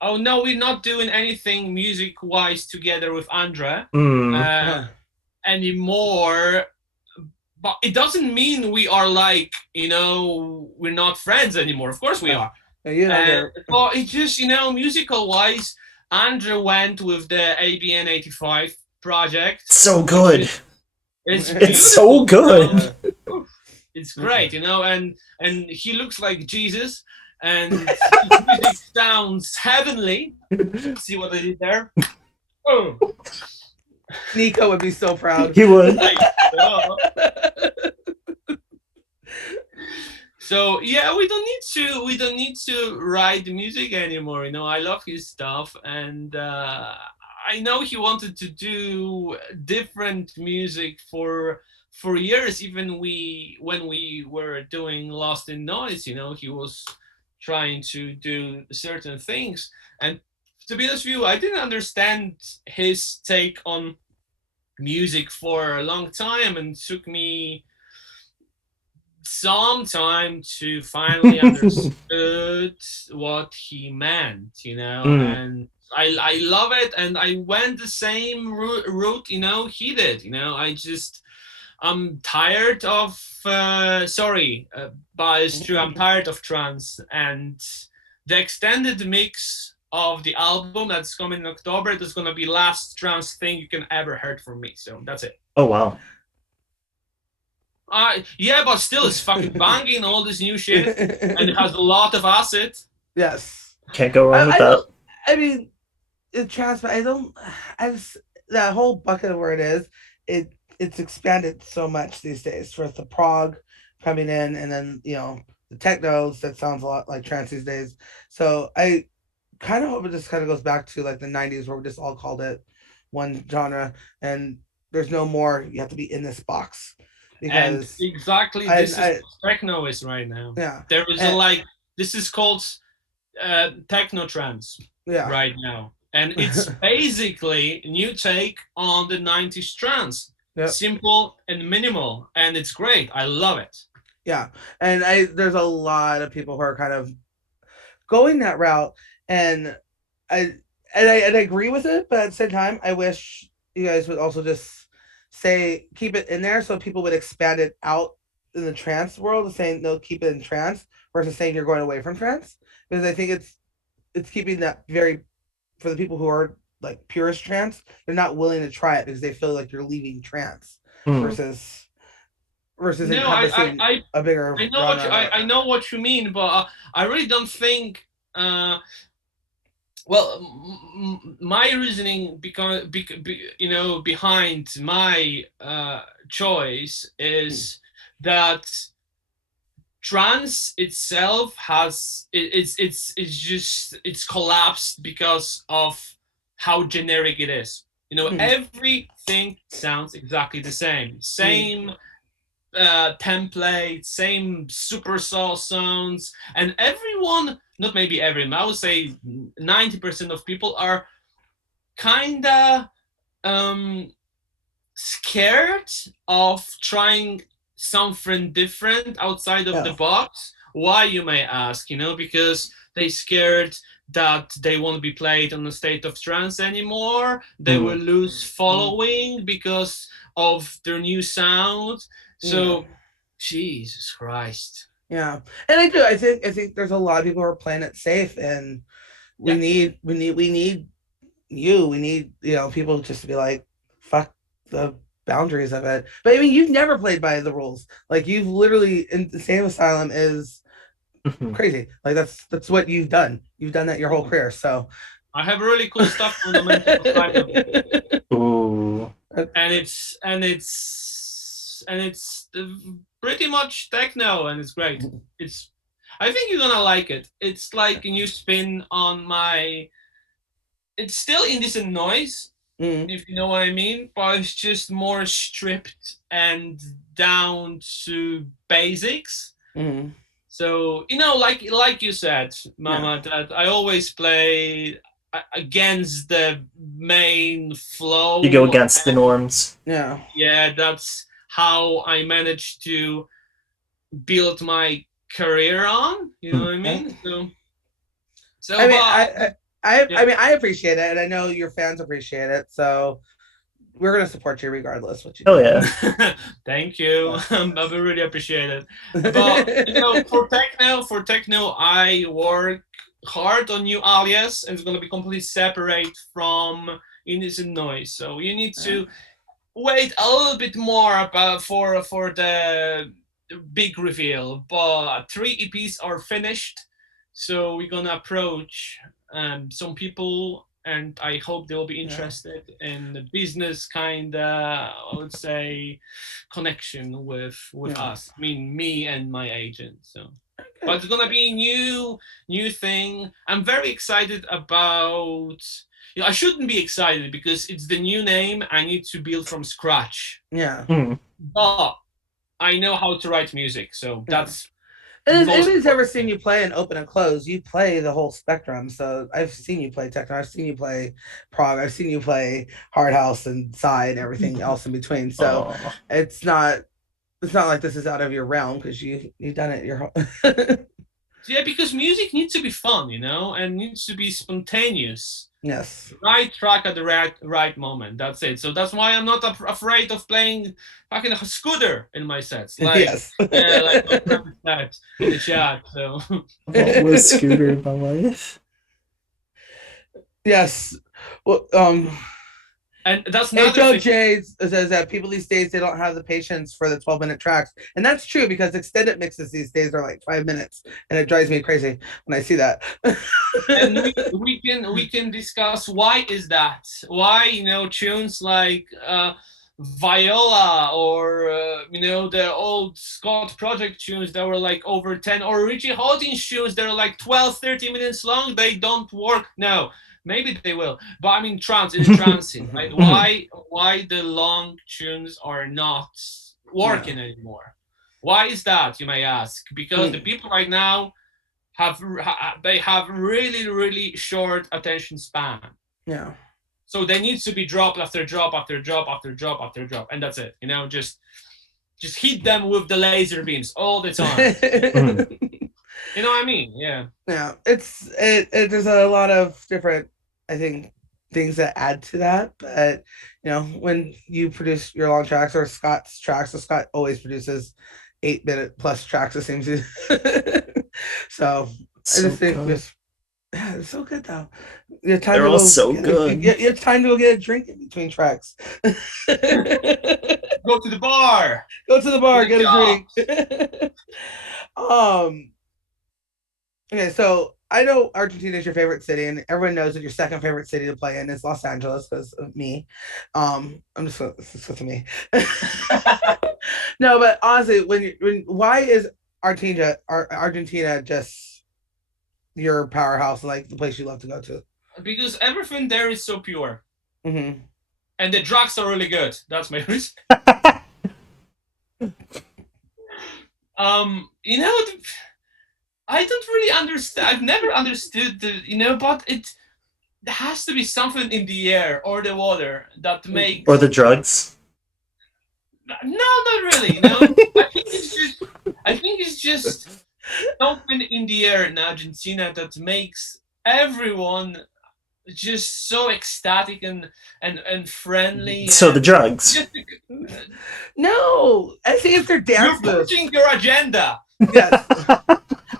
Oh no, we're not doing anything music-wise together with Andra Hmm. uh, Uh-huh. anymore. But it doesn't mean we are like we're not friends anymore. Of course we Yeah. are. Yeah, you and Under. But it just musical-wise, Andra went with the ABN 85 project, So which good. is it's It's so beautiful. good. It's great, and he looks like Jesus, and his music sounds heavenly. See what I did there? Oh, Nico would be so proud. He would. like, oh. So yeah, we don't need to write the music anymore. I love his stuff, and I know he wanted to do different music for years. Even when we were doing Lost in Noise, he was trying to do certain things. And to be honest with you, I didn't understand his take on music for a long time, and it took me some time to finally understood what he meant, Hmm. and I love it, and I went the same route, he did. I'm tired of sorry, but it's true. I'm tired of trance, and the extended mix of the album that's coming in October. That's gonna be last trance thing you can ever heard from me. So that's it. Oh, wow. Yeah, but still, it's fucking banging all this new shit, and it has a lot of acid. Yes. Can't go wrong with I that. don't. I mean, it transfer. I don't. I just that whole bucket of where it is. It's expanded so much these days. With the prog coming in, and then the technos that sounds a lot like trance these days. So I kind of hope it just kind of goes back to like the '90s where we just all called it one genre, and there's no more. You have to be in this box And because exactly this is I what techno is right now. yeah There is a and, like this is called techno trance yeah. right now, and it's basically a new take on the '90s trance. Yep. simple and minimal, and it's great. I love it. Yeah. And there's a lot of people who are kind of going that route, and I and I agree with it, but at the same time, I wish you guys would also just say keep it in there so people would expand it out in the trance world, saying no, keep it in trance versus saying you're going away from trance, because I think it's keeping that very for the people who are like purist trance, they're not willing to try it because they feel like you're leaving trance Mm. versus No, encompassing a bigger I know genre of I it. know what you mean, but I really don't think. Well, my reasoning behind my choice is that trance itself it's collapsed because of how generic it is. Mm, Everything sounds exactly the same. mm, Same template, same supercell sounds, and everyone, not maybe everyone, I would say 90% of people are kinda um, scared of trying something different outside of the yeah. box. Why, you may ask? Because they scared that they won't be played on the state of trance anymore. They will Mm. lose Mm, following because of their new sound. yeah. So, Jesus Christ. Yeah. And I think there's a lot of people who are playing it safe, and we Yeah. need we need people just to be like fuck the boundaries of it. But I mean, you've never played by the rules. Like you've literally Insane Asylum is Mhm. crazy. Like that's what you've done. You've done that your whole career. So I have really cool stuff on the mental side, Ooh. and it's pretty much techno, and it's great. It's I think you're gonna like it. It's like a new spin on my. It's still indecent noise, mm, if you know what I mean, but it's just more stripped and down to basics. mm, So like you said, yeah, Mama, that I always play against the main You go flow. against the norms. yeah. Yeah, that's how I managed to build my career on. You know Mm. what I Yeah. mean? So, I mean, but I yeah. mean, I appreciate it, and I know your fans appreciate it. So we're gonna support you regardless what you Oh do. yeah. Thank you. Yes. I really appreciate it. But for techno, I work hard on new alias, and it's gonna be completely separate from Innocent Noise. So you need to wait a little bit more about for the big reveal. But 3 EPs are finished, so we're gonna approach some people, and I hope they'll be Yeah. interested in the business kind of, I would say, connection with Yeah. us. I mean, me and my agent. So. But Good. it's gonna be a new thing. I'm very excited about. I shouldn't be excited because it's the new name I need to build from scratch. Yeah. Mm. But I know how to write music, so Yeah. that's And the if most anybody's ever important seen thing. you play and open and close, you play the whole spectrum. So I've seen you play techno, I've seen you play prog, I've seen you play hard house and side, and everything else in between. So Oh. it's not it's not like this is out of your realm because you've done it your whole. Yeah, because music needs to be fun, and needs to be spontaneous. Yes. Right track at the right moment. That's it. So that's why I'm not afraid of playing fucking a scooter in my sets, Yes. like my friend said in the chat. So. Oh, what a scooter in my life. Yes. Well, And that's another HO thing. J says that people these days they don't have the patience for the 12-minute tracks, and that's true because extended mixes these days are like 5 minutes, and it drives me crazy when I see that. And we can discuss why is that, why tunes like Viola, or the old Scott Project tunes that were like over 10, or Richie Hawtins tunes that are like 12-13 minutes long, they don't work. No, maybe they will, but I mean, trance in the trancing, right? Mhm. Why the long tunes are not Yeah. working anymore? Why is that, you may ask? Because the Mm. people right now they have really really short attention span. Yeah. So they need to be drop after drop after drop after drop after drop, and that's it. Just hit them with the laser beams all the time. You know what I mean? Yeah. Yeah, there's a lot of different, I think, things that add to that. But when you produce your long tracks or Scott's tracks, so Scott always produces 8-minute plus tracks. It seems to. So I just think this. Yeah, it's so good though. You have time They're to all go so get good. you have time to go get a drink in between tracks. Go to the bar. Go to the bar, Get get a drink. Okay, so I know Argentina is your favorite city, and everyone knows that your second favorite city to play in is Los Angeles because of me. I'm just gonna, it's just me. No, but honestly, why is Argentina just your powerhouse, like the place you love to go to? Because everything there is so pure. Mm-hmm. And the drugs are really good. That's my reason. I don't really understand. I've never understood but it has to be something in the air or the water that makes. Or the drugs. No, not really. No, I think it's just something in the air in Argentina that makes everyone just so ecstatic and friendly. So the drugs. No, I think it's their dance You're moves. pushing your agenda. Yes.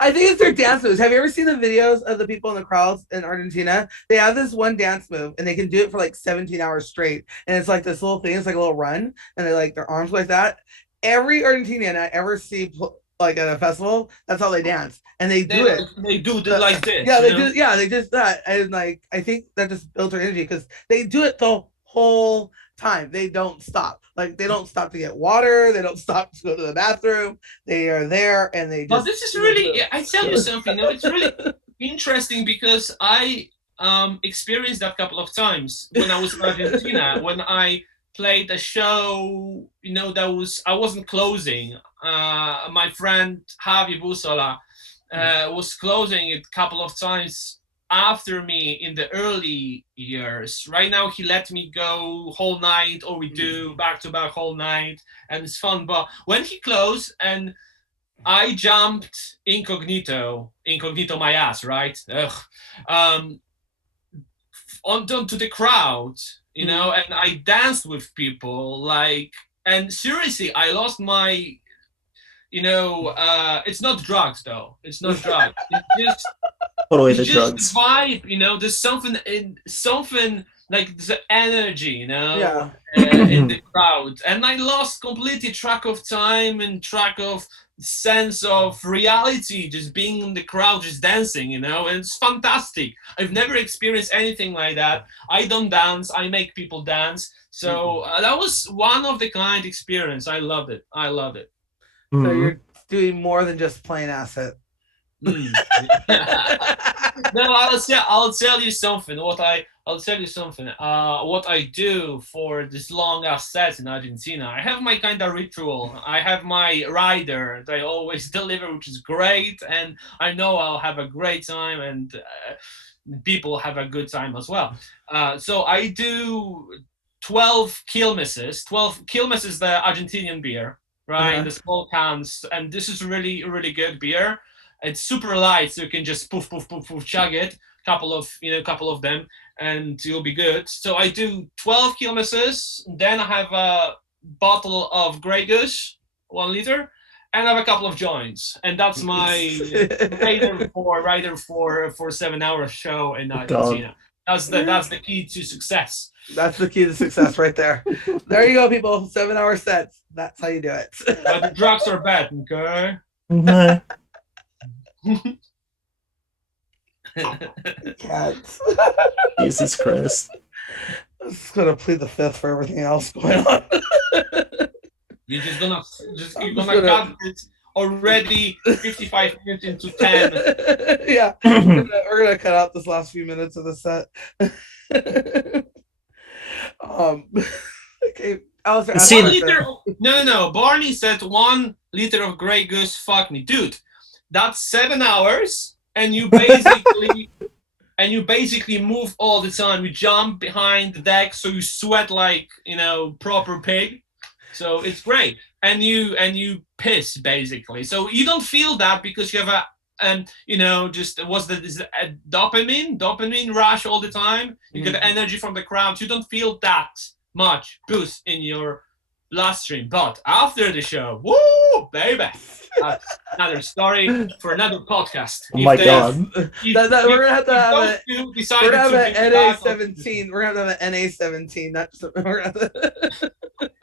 I think it's their dance moves. Have you ever seen the videos of the people in the crowds in Argentina? They have this one dance move and they can do it for like 17 hours straight. And it's like this little thing, it's like a little run, and they like their arms like that. Every Argentinian I ever see like at a festival, that's how they dance. And they do it. They do it like this. Yeah, they do. Yeah, they just that. And like I think that just builds their energy because they do it the whole time. They don't stop. Like they don't stop to get water. They don't stop to go to the bathroom. They are there and they just. But this is really. I tell you something. It's really interesting because I experienced that a couple of times when I was in Argentina when I played a show. I wasn't closing. My friend Javi Busola was closing it a couple of times after me in the early years. Right now he let me go whole night, or we do back to back whole night, and it's fun. But when he closed and I jumped incognito my ass, right? Onto the crowd, and I danced with people and seriously, I lost my, it's not drugs though. It's not drugs. It's just totally it's the just drugs. the vibe, there's something like the energy, Yeah. in the crowd. And I lost completely track of time and track of sense of reality, just being in the crowd, just dancing, and it's fantastic. I've never experienced anything like that. I don't dance, I make people dance. So that was one of the kind experience. I loved it. So you're doing more than just playing acid. No, I'll tell you something. I'll tell you something. What I do for this long ass sets in Argentina, I have my kind of ritual. I have my rider that I always deliver, which is great, and I know I'll have a great time, and people have a good time as well. So I do 12 Quilmes. 12 Quilmes is the Argentinian beer, right? In the small cans, and this is really, really good beer. It's super light, so you can just poof, poof, poof, poof, chug it. Couple of them, and you'll be good. So I do 12 Quilmeses. Then I have a bottle of Grey Goose, 1 liter, and I have a couple of joints, and that's my rider for 7 hour show in Argentina. That's the key to success. That's the key to success right there. There you go, people. 7-hour sets. That's how you do it. But the drugs are bad, okay? Cats. Jesus Christ. I'm just gonna plead the fifth for everything else going on. You're gonna cut it already 55 minutes into 10. Yeah. We're gonna cut out this last few minutes of the set. Okay. Alistair, no. Barney said 1 liter of Grey Goose. Fuck me, dude. That's 7 hours, and you basically and you basically move all the time. You jump behind the deck, so you sweat like proper pig. So it's great, and you piss basically. So you don't feel that because you have a just was the this, dopamine rush all the time. You get energy from the crowd. You don't feel that much boost in your bloodstream. But after the show, woo, baby, that's another story for another podcast. Oh my god. We're gonna have to have those a. two We're decided gonna have to an bring NA back, 17. We're gonna have an NA 17. That's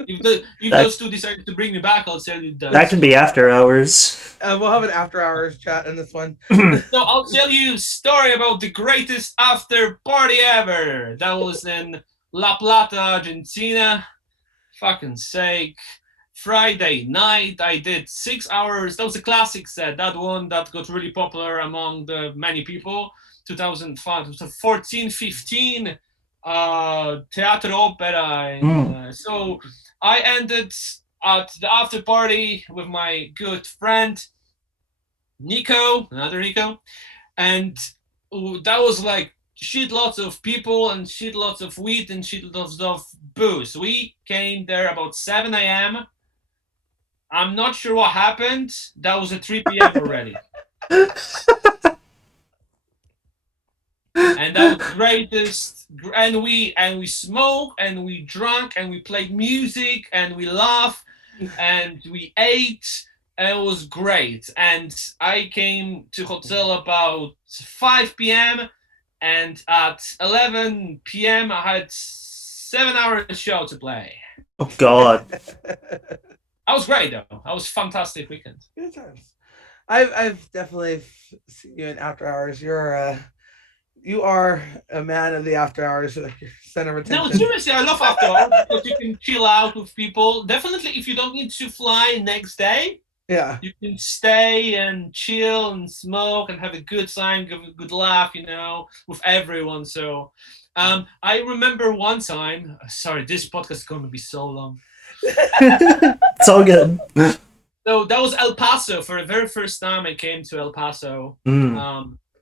if those two decided to bring me back, I'll tell you That can be after hours. we'll have an after hours chat in this one. So I'll tell you a story about the greatest after party ever. That was in La Plata, Argentina. Fucking sake. Friday night, I did 6 hours. That was a classic set. That one that got really popular among the many people. 2005, 2014, 15. Teatro Opera. So I ended at the after party with my good friend Nico, another Nico, and that was like shit lots of people and shit lots of weed and shit lots of booze. We came there about 7 a.m. I'm not sure what happened. That was at 3 p.m. already. And that was greatest. And we smoked and we drank and we played music and we laughed and we ate. And it was great. And I came to hotel about 5 p.m. and at 11 p.m. I had 7 hours show to play. Oh god. That was great though. That was fantastic weekend. Good times. I've definitely seen you in after hours. You are a man of the after hours, like your center of No, attention. seriously, I love after hours because you can chill out with people. Definitely, if you don't need to fly next day, Yeah. you can stay and chill and smoke and have a good time, give a good laugh, with everyone. So, I remember one time. Sorry, this podcast is going to be so long. It's all good. So that was El Paso. For the very first time, I came to El Paso,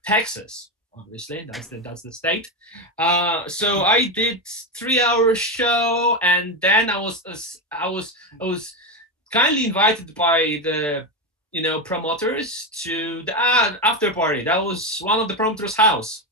Texas. Obviously, that's the state. So I did 3 hour show, and then I was kindly invited by the promoters to the after party. That was one of the promoters' house,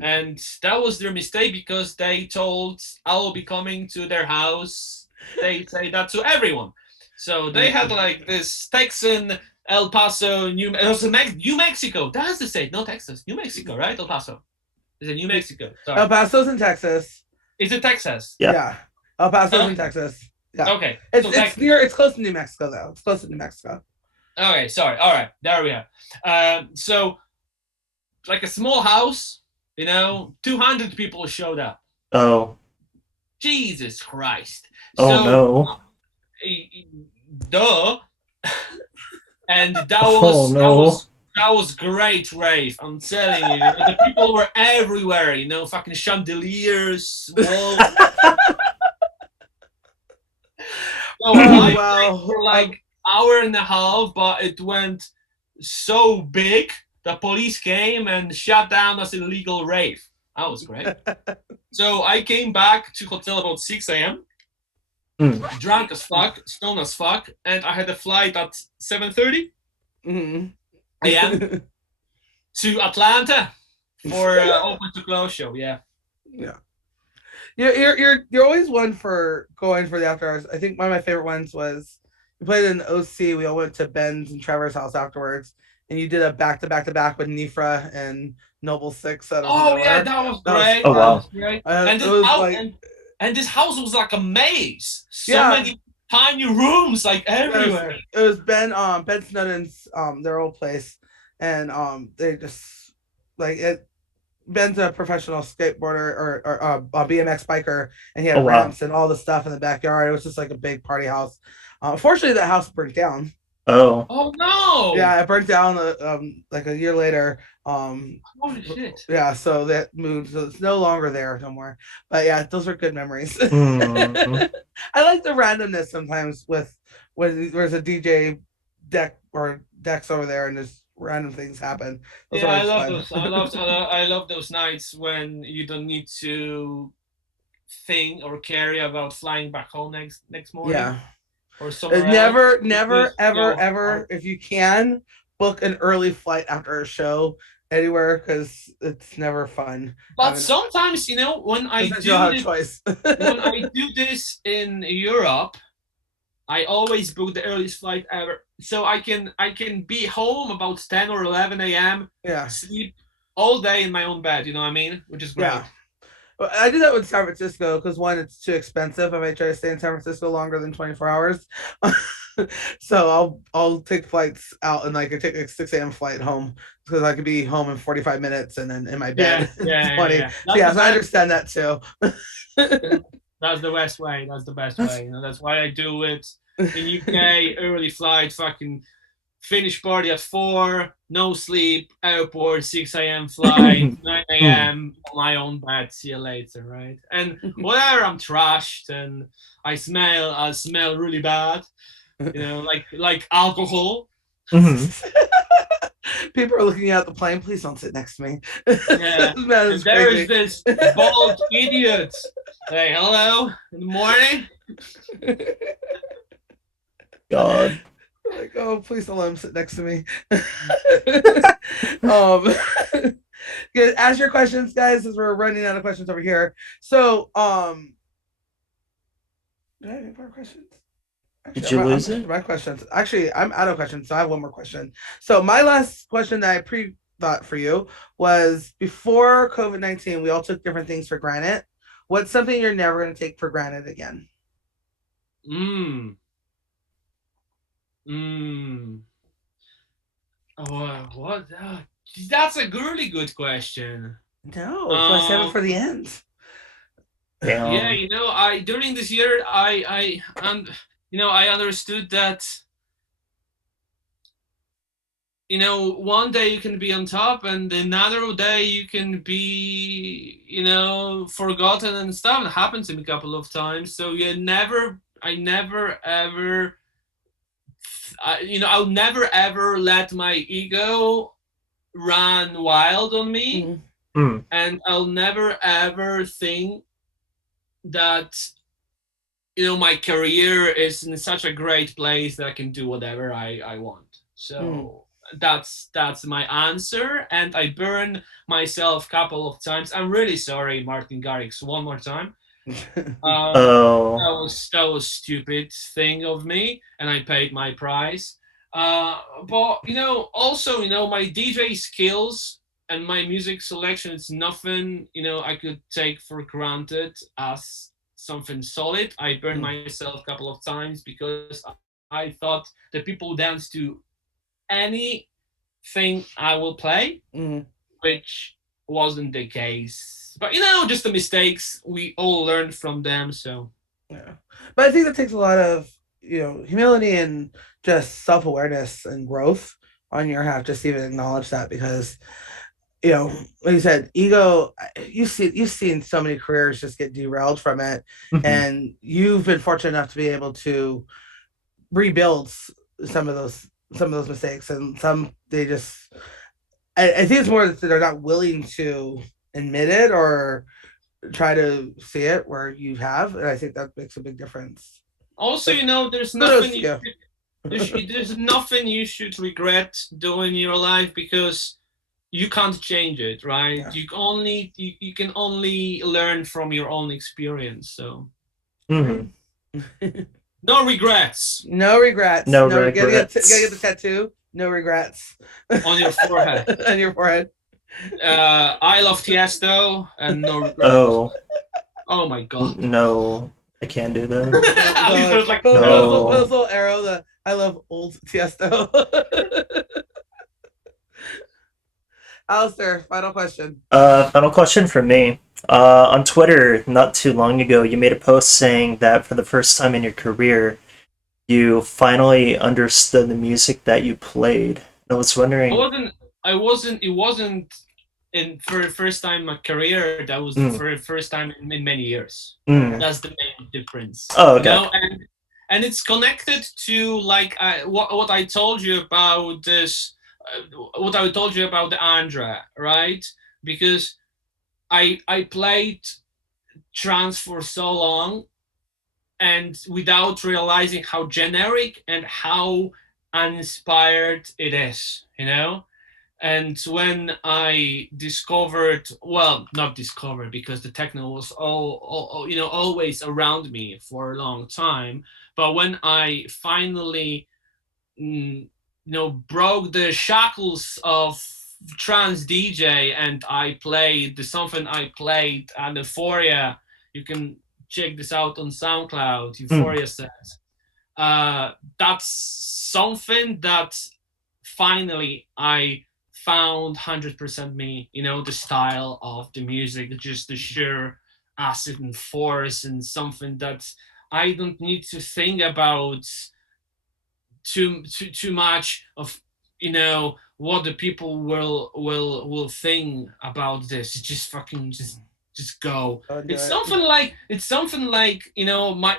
and that was their mistake because they told I will be coming to their house. They say that to everyone. So they had like this Texan El Paso, New Mexico. That's the state, not Texas. New Mexico, right? El Paso. Is it New Mexico? Sorry. El Paso's in Texas. Is it Texas? Yeah. El Paso's in Texas. Yeah. Okay. It's close to New Mexico though. It's close to New Mexico. Okay, sorry. All right, there we are. So, like a small house, 200 people showed up. Oh. Jesus Christ. Oh no. Duh. And that was great rave. I'm telling you, the people were everywhere. Fucking chandeliers, walls. So I played for like hour and a half, but it went so big. The police came and shut down as illegal rave. That was great. So I came back to hotel about 6 a.m. Drunk as fuck, stoned as fuck, and I had a flight at 7:30 a.m. to Atlanta for open to close show. Yeah. You're always one for going for the after hours. I think one of my favorite ones was we played in OC. We all went to Ben's and Trevor's house afterwards, and you did a back to back with Nifra and Noble Six. Oh yeah, that was great. Oh wow. Great. And this house was like a maze. So many tiny rooms, like everywhere. It was Ben Snowden's their old place, and they just like it. Ben's a professional skateboarder or a BMX biker, and he had ramps and all the stuff in the backyard. It was just like a big party house. Fortunately, that house burnt down. Oh no! Yeah, it burnt down like a year later. Holy shit! Yeah, so that moved. So it's no longer there no more. But yeah, those are good memories. I like the randomness sometimes with when there's a DJ deck or decks over there and just random things happen. Those are Yeah, I always love fun. those. I love those nights when you don't need to think or care about flying back home next morning Yeah. or somewhere else. Never, You never, just ever, go home. ever, if you can, book an early flight after a show anywhere because it's never fun But having. sometimes, Since you don't have a choice. when I do this in Europe, I always book the earliest flight ever, so I can be home about 10 or 11 a.m. Yeah, Sleep all day in my own bed. You know what I mean? Which is yeah. great. Well, I do that with San Francisco because one, it's too expensive. I might try to stay in San Francisco longer than 24 hours. So I'll take flights out and like I take a 6 a.m. flight home because I could be home in 45 minutes and then in my Yeah, bed in yeah, yeah, 20. yeah. So That's the yeah, so I best. understand that too. That's the best way. That's the best way. That's why I do it in UK. Early flight, fucking finish party at 4, no sleep, airport, 6 a.m. flight, 9 Mm. a.m. on my own bed. See you later, right? And whatever, I'm trashed and I smell really bad. Like alcohol. Mhm. People are looking at the plane. Please don't sit next to me. Yeah. That is And there is crazy. this bald idiot. Hey, hello in the morning. God. Like, oh, please don't let him sit next to me. um, ask your questions, guys, as we're running out of questions over here. So, do I have any more questions? Actually, Did you I'm lose after it? my questions. Actually, I'm out of questions, so I have one more question. So, my last question that I pre thought for you was before COVID-19, we all took different things for granted. What's something you're never going to take for granted again? Mmm. Mmm. Oh, what? That's a really good question. No, that's why I save it Um, for the end. yeah, Damn. I during this year, I understood that one day you can be on top, and another day you can be, forgotten and stuff. It happened to me a couple of times. So I never ever, I'll never ever let my ego run wild on me, Mm, Mm. and I'll never ever think that my career is in such a great place that I can do whatever I want. mm. So that's my answer, and I burn myself a couple of times. I'm really sorry, Martin Garrix, one more time. Oh. That was stupid thing of me, and I paid my price. But also my DJ skills and my music selection, it's nothing I could take for granted as something solid. I burned Mm, myself a couple of times because I thought that people dance to anything I will play, mm. which wasn't the case. But just the mistakes, we all learn from them. So Yeah. But I think that takes a lot of, humility and just self awareness and growth on your half just to even acknowledge that because, like you said, ego, you've seen so many careers just get derailed from it. Mhm. And you've been fortunate enough to be able to rebuild some of those some of those mistakes and some they just I think it's more that they're not willing to admit it or try to see it where you have, and I think that makes a big difference. also, So there's kudos nothing to you you. should there's nothing you should regret doing in your life because you can't change it, right? Yeah. You can only learn from your own experience. So Mhm. no regrets No regrets. No No, gotta get the regrets. tattoo. No regrets on your forehead. on your forehead. I love Tiesto and no regrets. Oh. Oh my god. No. I can't do that. Alistair was like, Put no. this No. little arrow. The I love old Tiesto. Alistair, final question. Final question for me. On Twitter, not too long ago, you made a post saying that for the first time in your career, you finally understood the music that you played. I was I wondering. wasn't. I wasn't. It wasn't in for the first time in my career. That was the Mm, first time in many years. mm. Okay. That's the main difference. Oh, You okay. know, and it's connected to like what I told you about this what I told you about the Andra, right? Because I played trance for so long, and without realizing how generic and how uninspired it is, you know. And when I discovered, well, not discovered, because the techno was always around me for a long time, but when I finally broke the shackles of trance DJ, and I played the something I played at Euphoria. You can check this out on SoundCloud. Mm. Euphoria says that's something that finally I found 100% me. The style of the music, just the sheer acid and force, and something that I don't need to think about too much of what the people will think about this. Just fucking just go. Don't do It's it. something like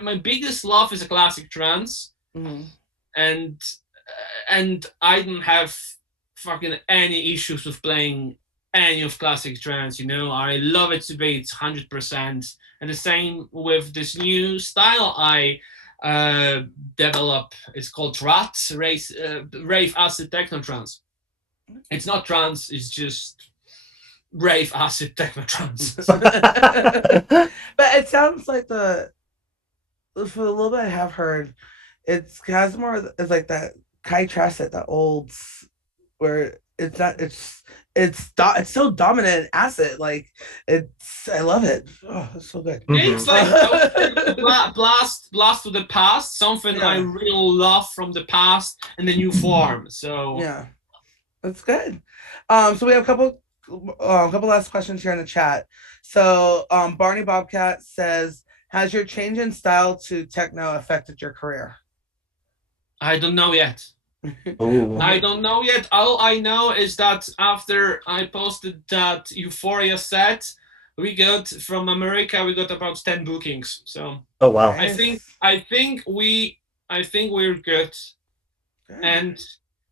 my biggest love is a classic trance, Mm-hmm. and I don't have fucking any issues with playing any of classic trance. I love it to be 100%. And the same with this new style I uh, develop. It's called Trance, rave acid techno trance. It's not trance, it's just rave acid techno trance. But it sounds like for the little bit I have heard, it has more. It's like that Kai Tracet, that old where it's not. It's so dominant and acid. Like I love it. Oh, it's so good. Yeah, it's Mhm. like I would say a blast to the past, something I Yeah, really love from the past in the new form. So yeah, that's good. So we have a couple last questions here in the chat. So, Barney Bobcat says, "Has your change in style to techno affected your career?" I don't know yet. Oh. I don't know yet. All I know is that after I posted that Euphoria set, from America we got about 10 bookings. So Oh wow. I think Nice. I think we I think we're good. Good. And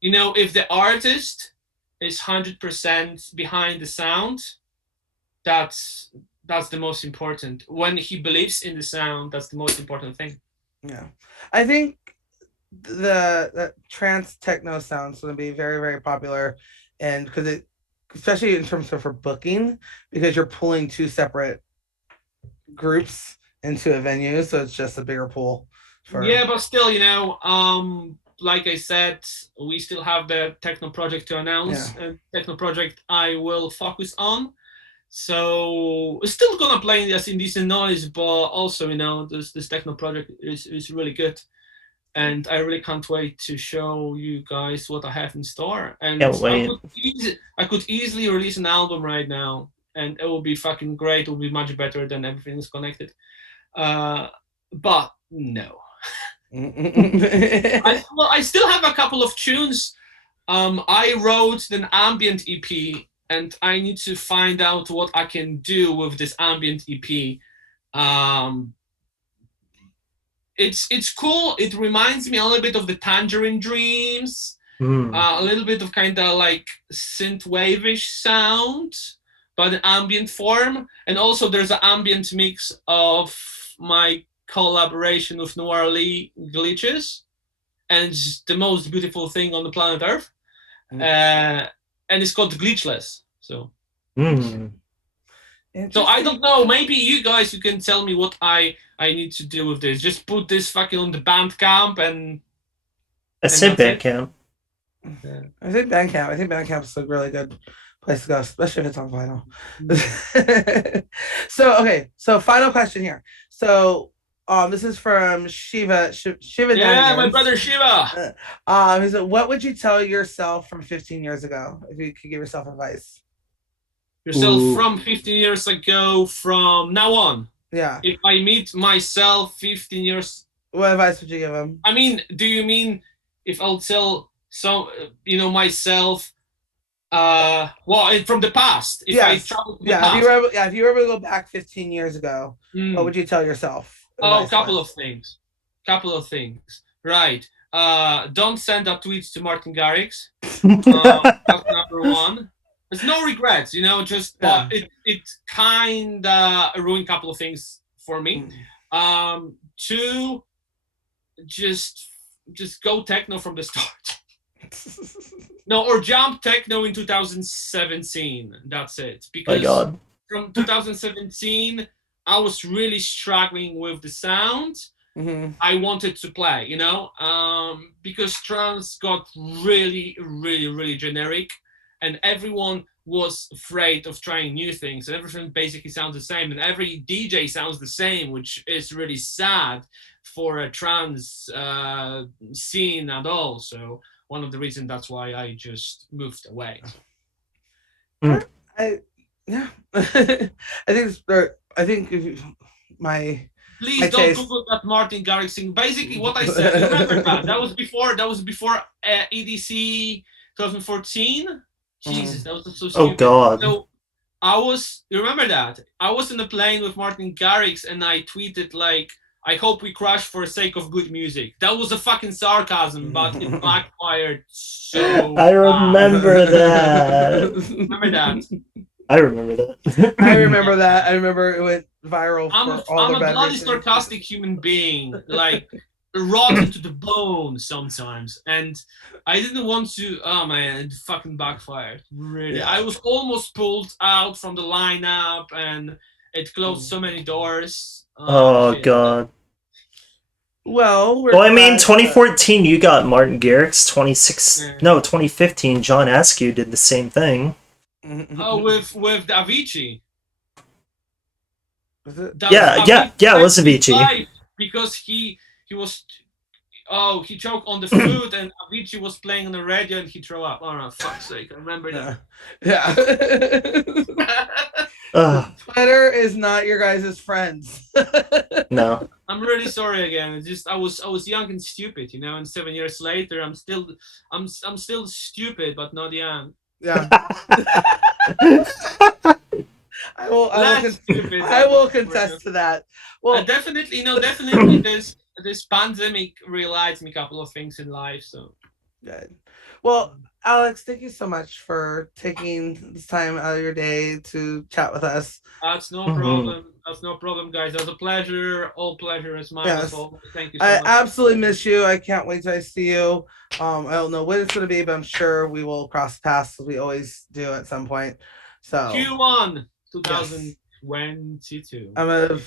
if the artist is 100% behind the sound, that's that's the most important. When he believes in the sound, that's the most important thing. Yeah, I think the trance techno sounds going to be very very popular, and because especially in terms of for booking, because you're pulling two separate groups into a venue, so it's just a bigger pool for. Yeah, but still, like I said, we still have the techno project to Yeah. announce, and techno project I will focus on. So still gonna play this Indecent noise, but also this techno project is really good, and I really can't wait to show you guys what I have in store. And Can't wait. I could easily release an album right now, and it will be fucking great. It will be much better than Everything is Connected. But no. I still have a couple of tunes. I wrote an ambient EP, and I need to find out what I can do with this ambient EP. Um, it's cool. It reminds me a little bit of the Tangerine Dreams, Mm. a little bit of kind of like synth wave-ish sound, but in ambient form. And also there's an ambient mix of my collaboration with Noir Lee Glitches, and it's the most beautiful thing on the planet Earth. And it's called Glitchless. Mm. So I don't know. Maybe you can tell me what I need to do with this. Just put this fucking on the Bandcamp, I and say that's it. Bandcamp. Yeah. I think Bandcamp. I think Bandcamp's a really good place to go, especially if it's on vinyl. So okay, so final question here. So this is from Shiva Yeah, my Danigans. brother Shiva. He said, "What would you tell yourself from 15 years ago if you could give yourself advice?" Yourself from 15 years ago, from now on. Yeah. If I meet myself 15 years, What advice would you give him? I mean, do you mean if I'll tell myself, from the past, if I Yes. travel to the Yeah. past? If you were able to go back 15 years ago, what would you tell yourself? Oh, Advice wise? couple of things. Right. Don't send that tweet to Martin Garrix. That's number one. There's no regrets, just Yeah. but it kind of ruined a couple of things for me. Two, just go techno from the start. No, or jump techno in 2017. That's it. My Because God. from 2017, I was really struggling with the sound. I wanted to play, because trance got really, really, really generic, and everyone was afraid of trying new things, and everything basically sounds the same, and every DJ sounds the same, which is really sad for a trance scene at all. So one of the reasons that's why I just moved away. I yeah. I think if you, my Please don't taste. Google that Martin Garrix thing. Basically, what I said. Remember that? That was before EDC 2014. Jesus, that was so stupid. Oh God. So you remember that? I was in a plane with Martin Garrix, and I tweeted like, "I hope we crash for the sake of good music." That was a fucking sarcasm, but it backfired so. I remember that. Remember that? I remember that. I remember that. I remember it went viral for all I'm the a bad bloody reasons. sarcastic human being, like rotten to the bone sometimes, and I didn't want to. Oh man, it fucking backfired. Really, I was almost pulled out from the lineup, and it closed so many doors. Oh Shit. God. Well, I mean, 2014 you got Martin Garrix. 2015 John Askew did the same thing. Oh, with Avicii. Was it? Yeah, it was Avicii. Because he was. Oh, he choked on the food, and Avicii was playing on the radio, and he threw up. Oh, no, fuck's sake! I remember that. Yeah. Twitter is not your guys' friends. No. I'm really sorry again. It's just I was young and stupid, and 7 years later, I'm still stupid, but not young. Yeah. I will contest to that. Well, definitely this pandemic realized me a couple of things in life. So good. Well, Alex, thank you so much for taking this time out of your day to chat with us. That's no problem. That's no problem, guys. That was a pleasure. All pleasure is mine. Yes. Thank you so much. I absolutely miss you. I can't wait till I see you. I don't know when it's going to be, but I'm sure we will cross paths as we always do at some point. So Q1 2022.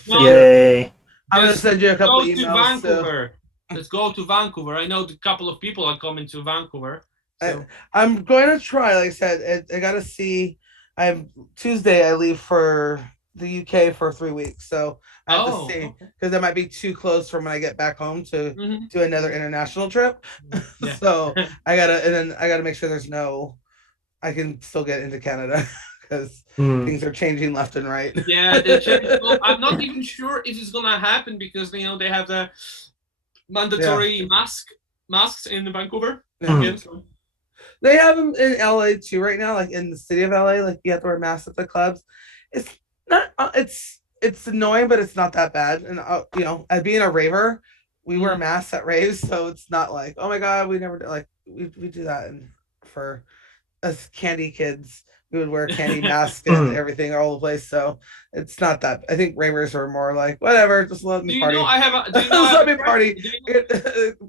Yay. I'm gonna send you a couple emails. To Vancouver. Let's go to Vancouver. I know a couple of people are coming to Vancouver. So. I'm going to try. Like I said, I got to see. Tuesday. I leave for the UK for 3 weeks, so I have to see because that might be too close from when I get back home to do another international trip. Yeah. So I gotta make sure I can still get into Canada. Because things are changing left and right. Yeah, I'm not even sure if it's gonna happen because they have the mandatory masks in Vancouver. Yeah. So. They have them in LA too right now, like in the city of LA. Like you have to wear masks at the clubs. It's not. It's annoying, but it's not that bad. And as being a raver, we wear masks at raves, so it's not like, oh my god, we never we do that. And for us candy kids, we would wear candy masks and everything all over the place. So it's not that. I think ravers are more like, whatever, just let me party. Let me party.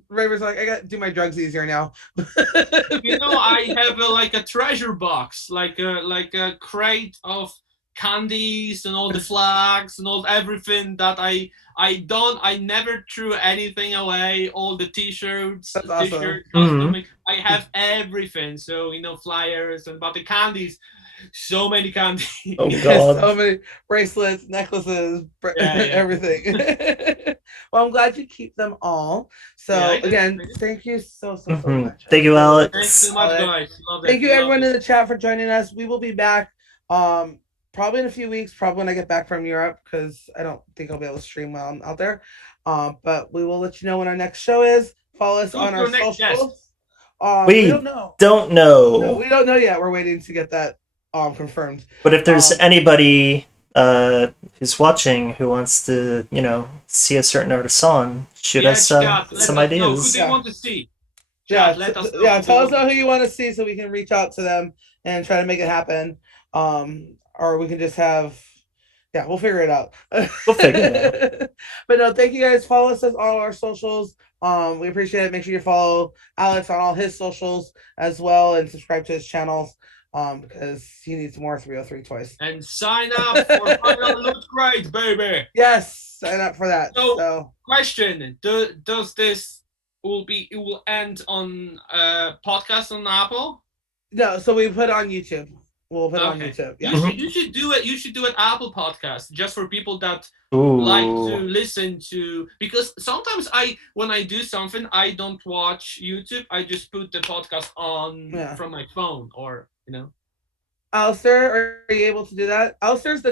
Ravers are like, I got to do my drugs easier now. I have a treasure box, like a crate of candies and all the flags and all everything that I never threw anything away. All the t-shirts, I have everything. So flyers but the candies, so many candies. Oh god. So many bracelets, necklaces, everything. Well, I'm glad you keep them all. So again, thank you so much. Thank you, Alex. Thanks so much, guys. Thank you everyone in the chat for joining us. We will be back probably in a few weeks, probably when I get back from Europe, because I don't think I'll be able to stream while I'm out there. But we will let you know when our next show is. Follow us on our socials. We don't know. No, we don't know yet. We're waiting to get that confirmed. But if there's anybody who's watching who wants to, see a certain artist on, shoot Yeah, us chat. Let some us know who ideas. do you Yeah. want to see. Yeah, Chat. Let us know yeah. who do you Tell us want to who you want to see so we can reach out to them and try to make it happen. Or we can just have, yeah, we'll figure it out. We'll figure it out. But no, thank you guys. Follow us on all our socials. We appreciate it. Make sure you follow Alex on all his socials as well and subscribe to his channels. Because he needs more 303 toys. and sign up for Final Loot Crate, baby. Yes, sign up for that. So, So question: does this it will end on podcast on Apple? no, so we put it on YouTube. We'll put it on Okay. YouTube. You Yeah. should you should do it. You should do an Apple podcast just for people that like to Ooh. listen to, because sometimes when I do something I don't watch YouTube. I just put the podcast on Yeah. from my phone, or Alistair, are you able to do that? Alistair's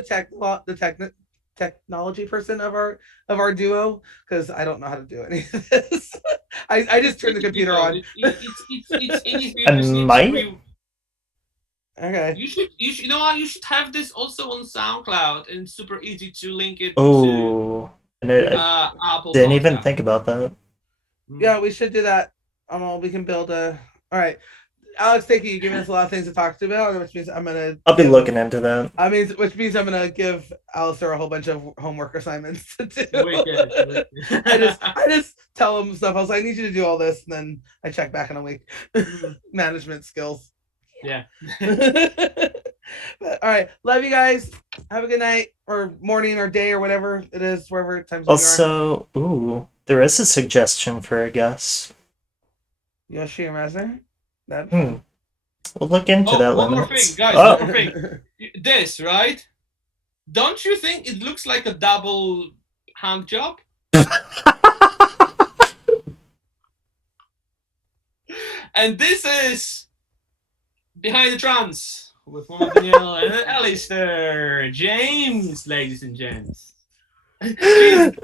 technology person of our duo because I don't know how to do any of this. I just It's turn the easy computer though. on. It's easy. I You just need to might. Okay. you know what, you should have this also on SoundCloud, and it's super easy to link it to Oh, and I Apple didn't even Podcast. think about that. Yeah, we should do that. We can build a. All right, Alex, thank you. You're giving us a lot of things to talk to about, which means I'm gonna. I'll be looking into that. Which means I'm gonna give Alistair a whole bunch of homework assignments to do. Wicked. I just tell him stuff. I was like, I need you to do all this, and then I check back in a week. Management skills. Yeah. But, all right, love you guys. Have a good night or morning or day or whatever it is, wherever time zone Also, ooh, there is a suggestion for a guest. you are. Yoshi and Razor. That. We'll look into Oh, that. one more Limits. thing, guys. Oh. One more thing. This, right? Don't you think it looks like a double hand job? And this is Behind the Trance with Mama Danielle and Alistair James, ladies and gents. She's done.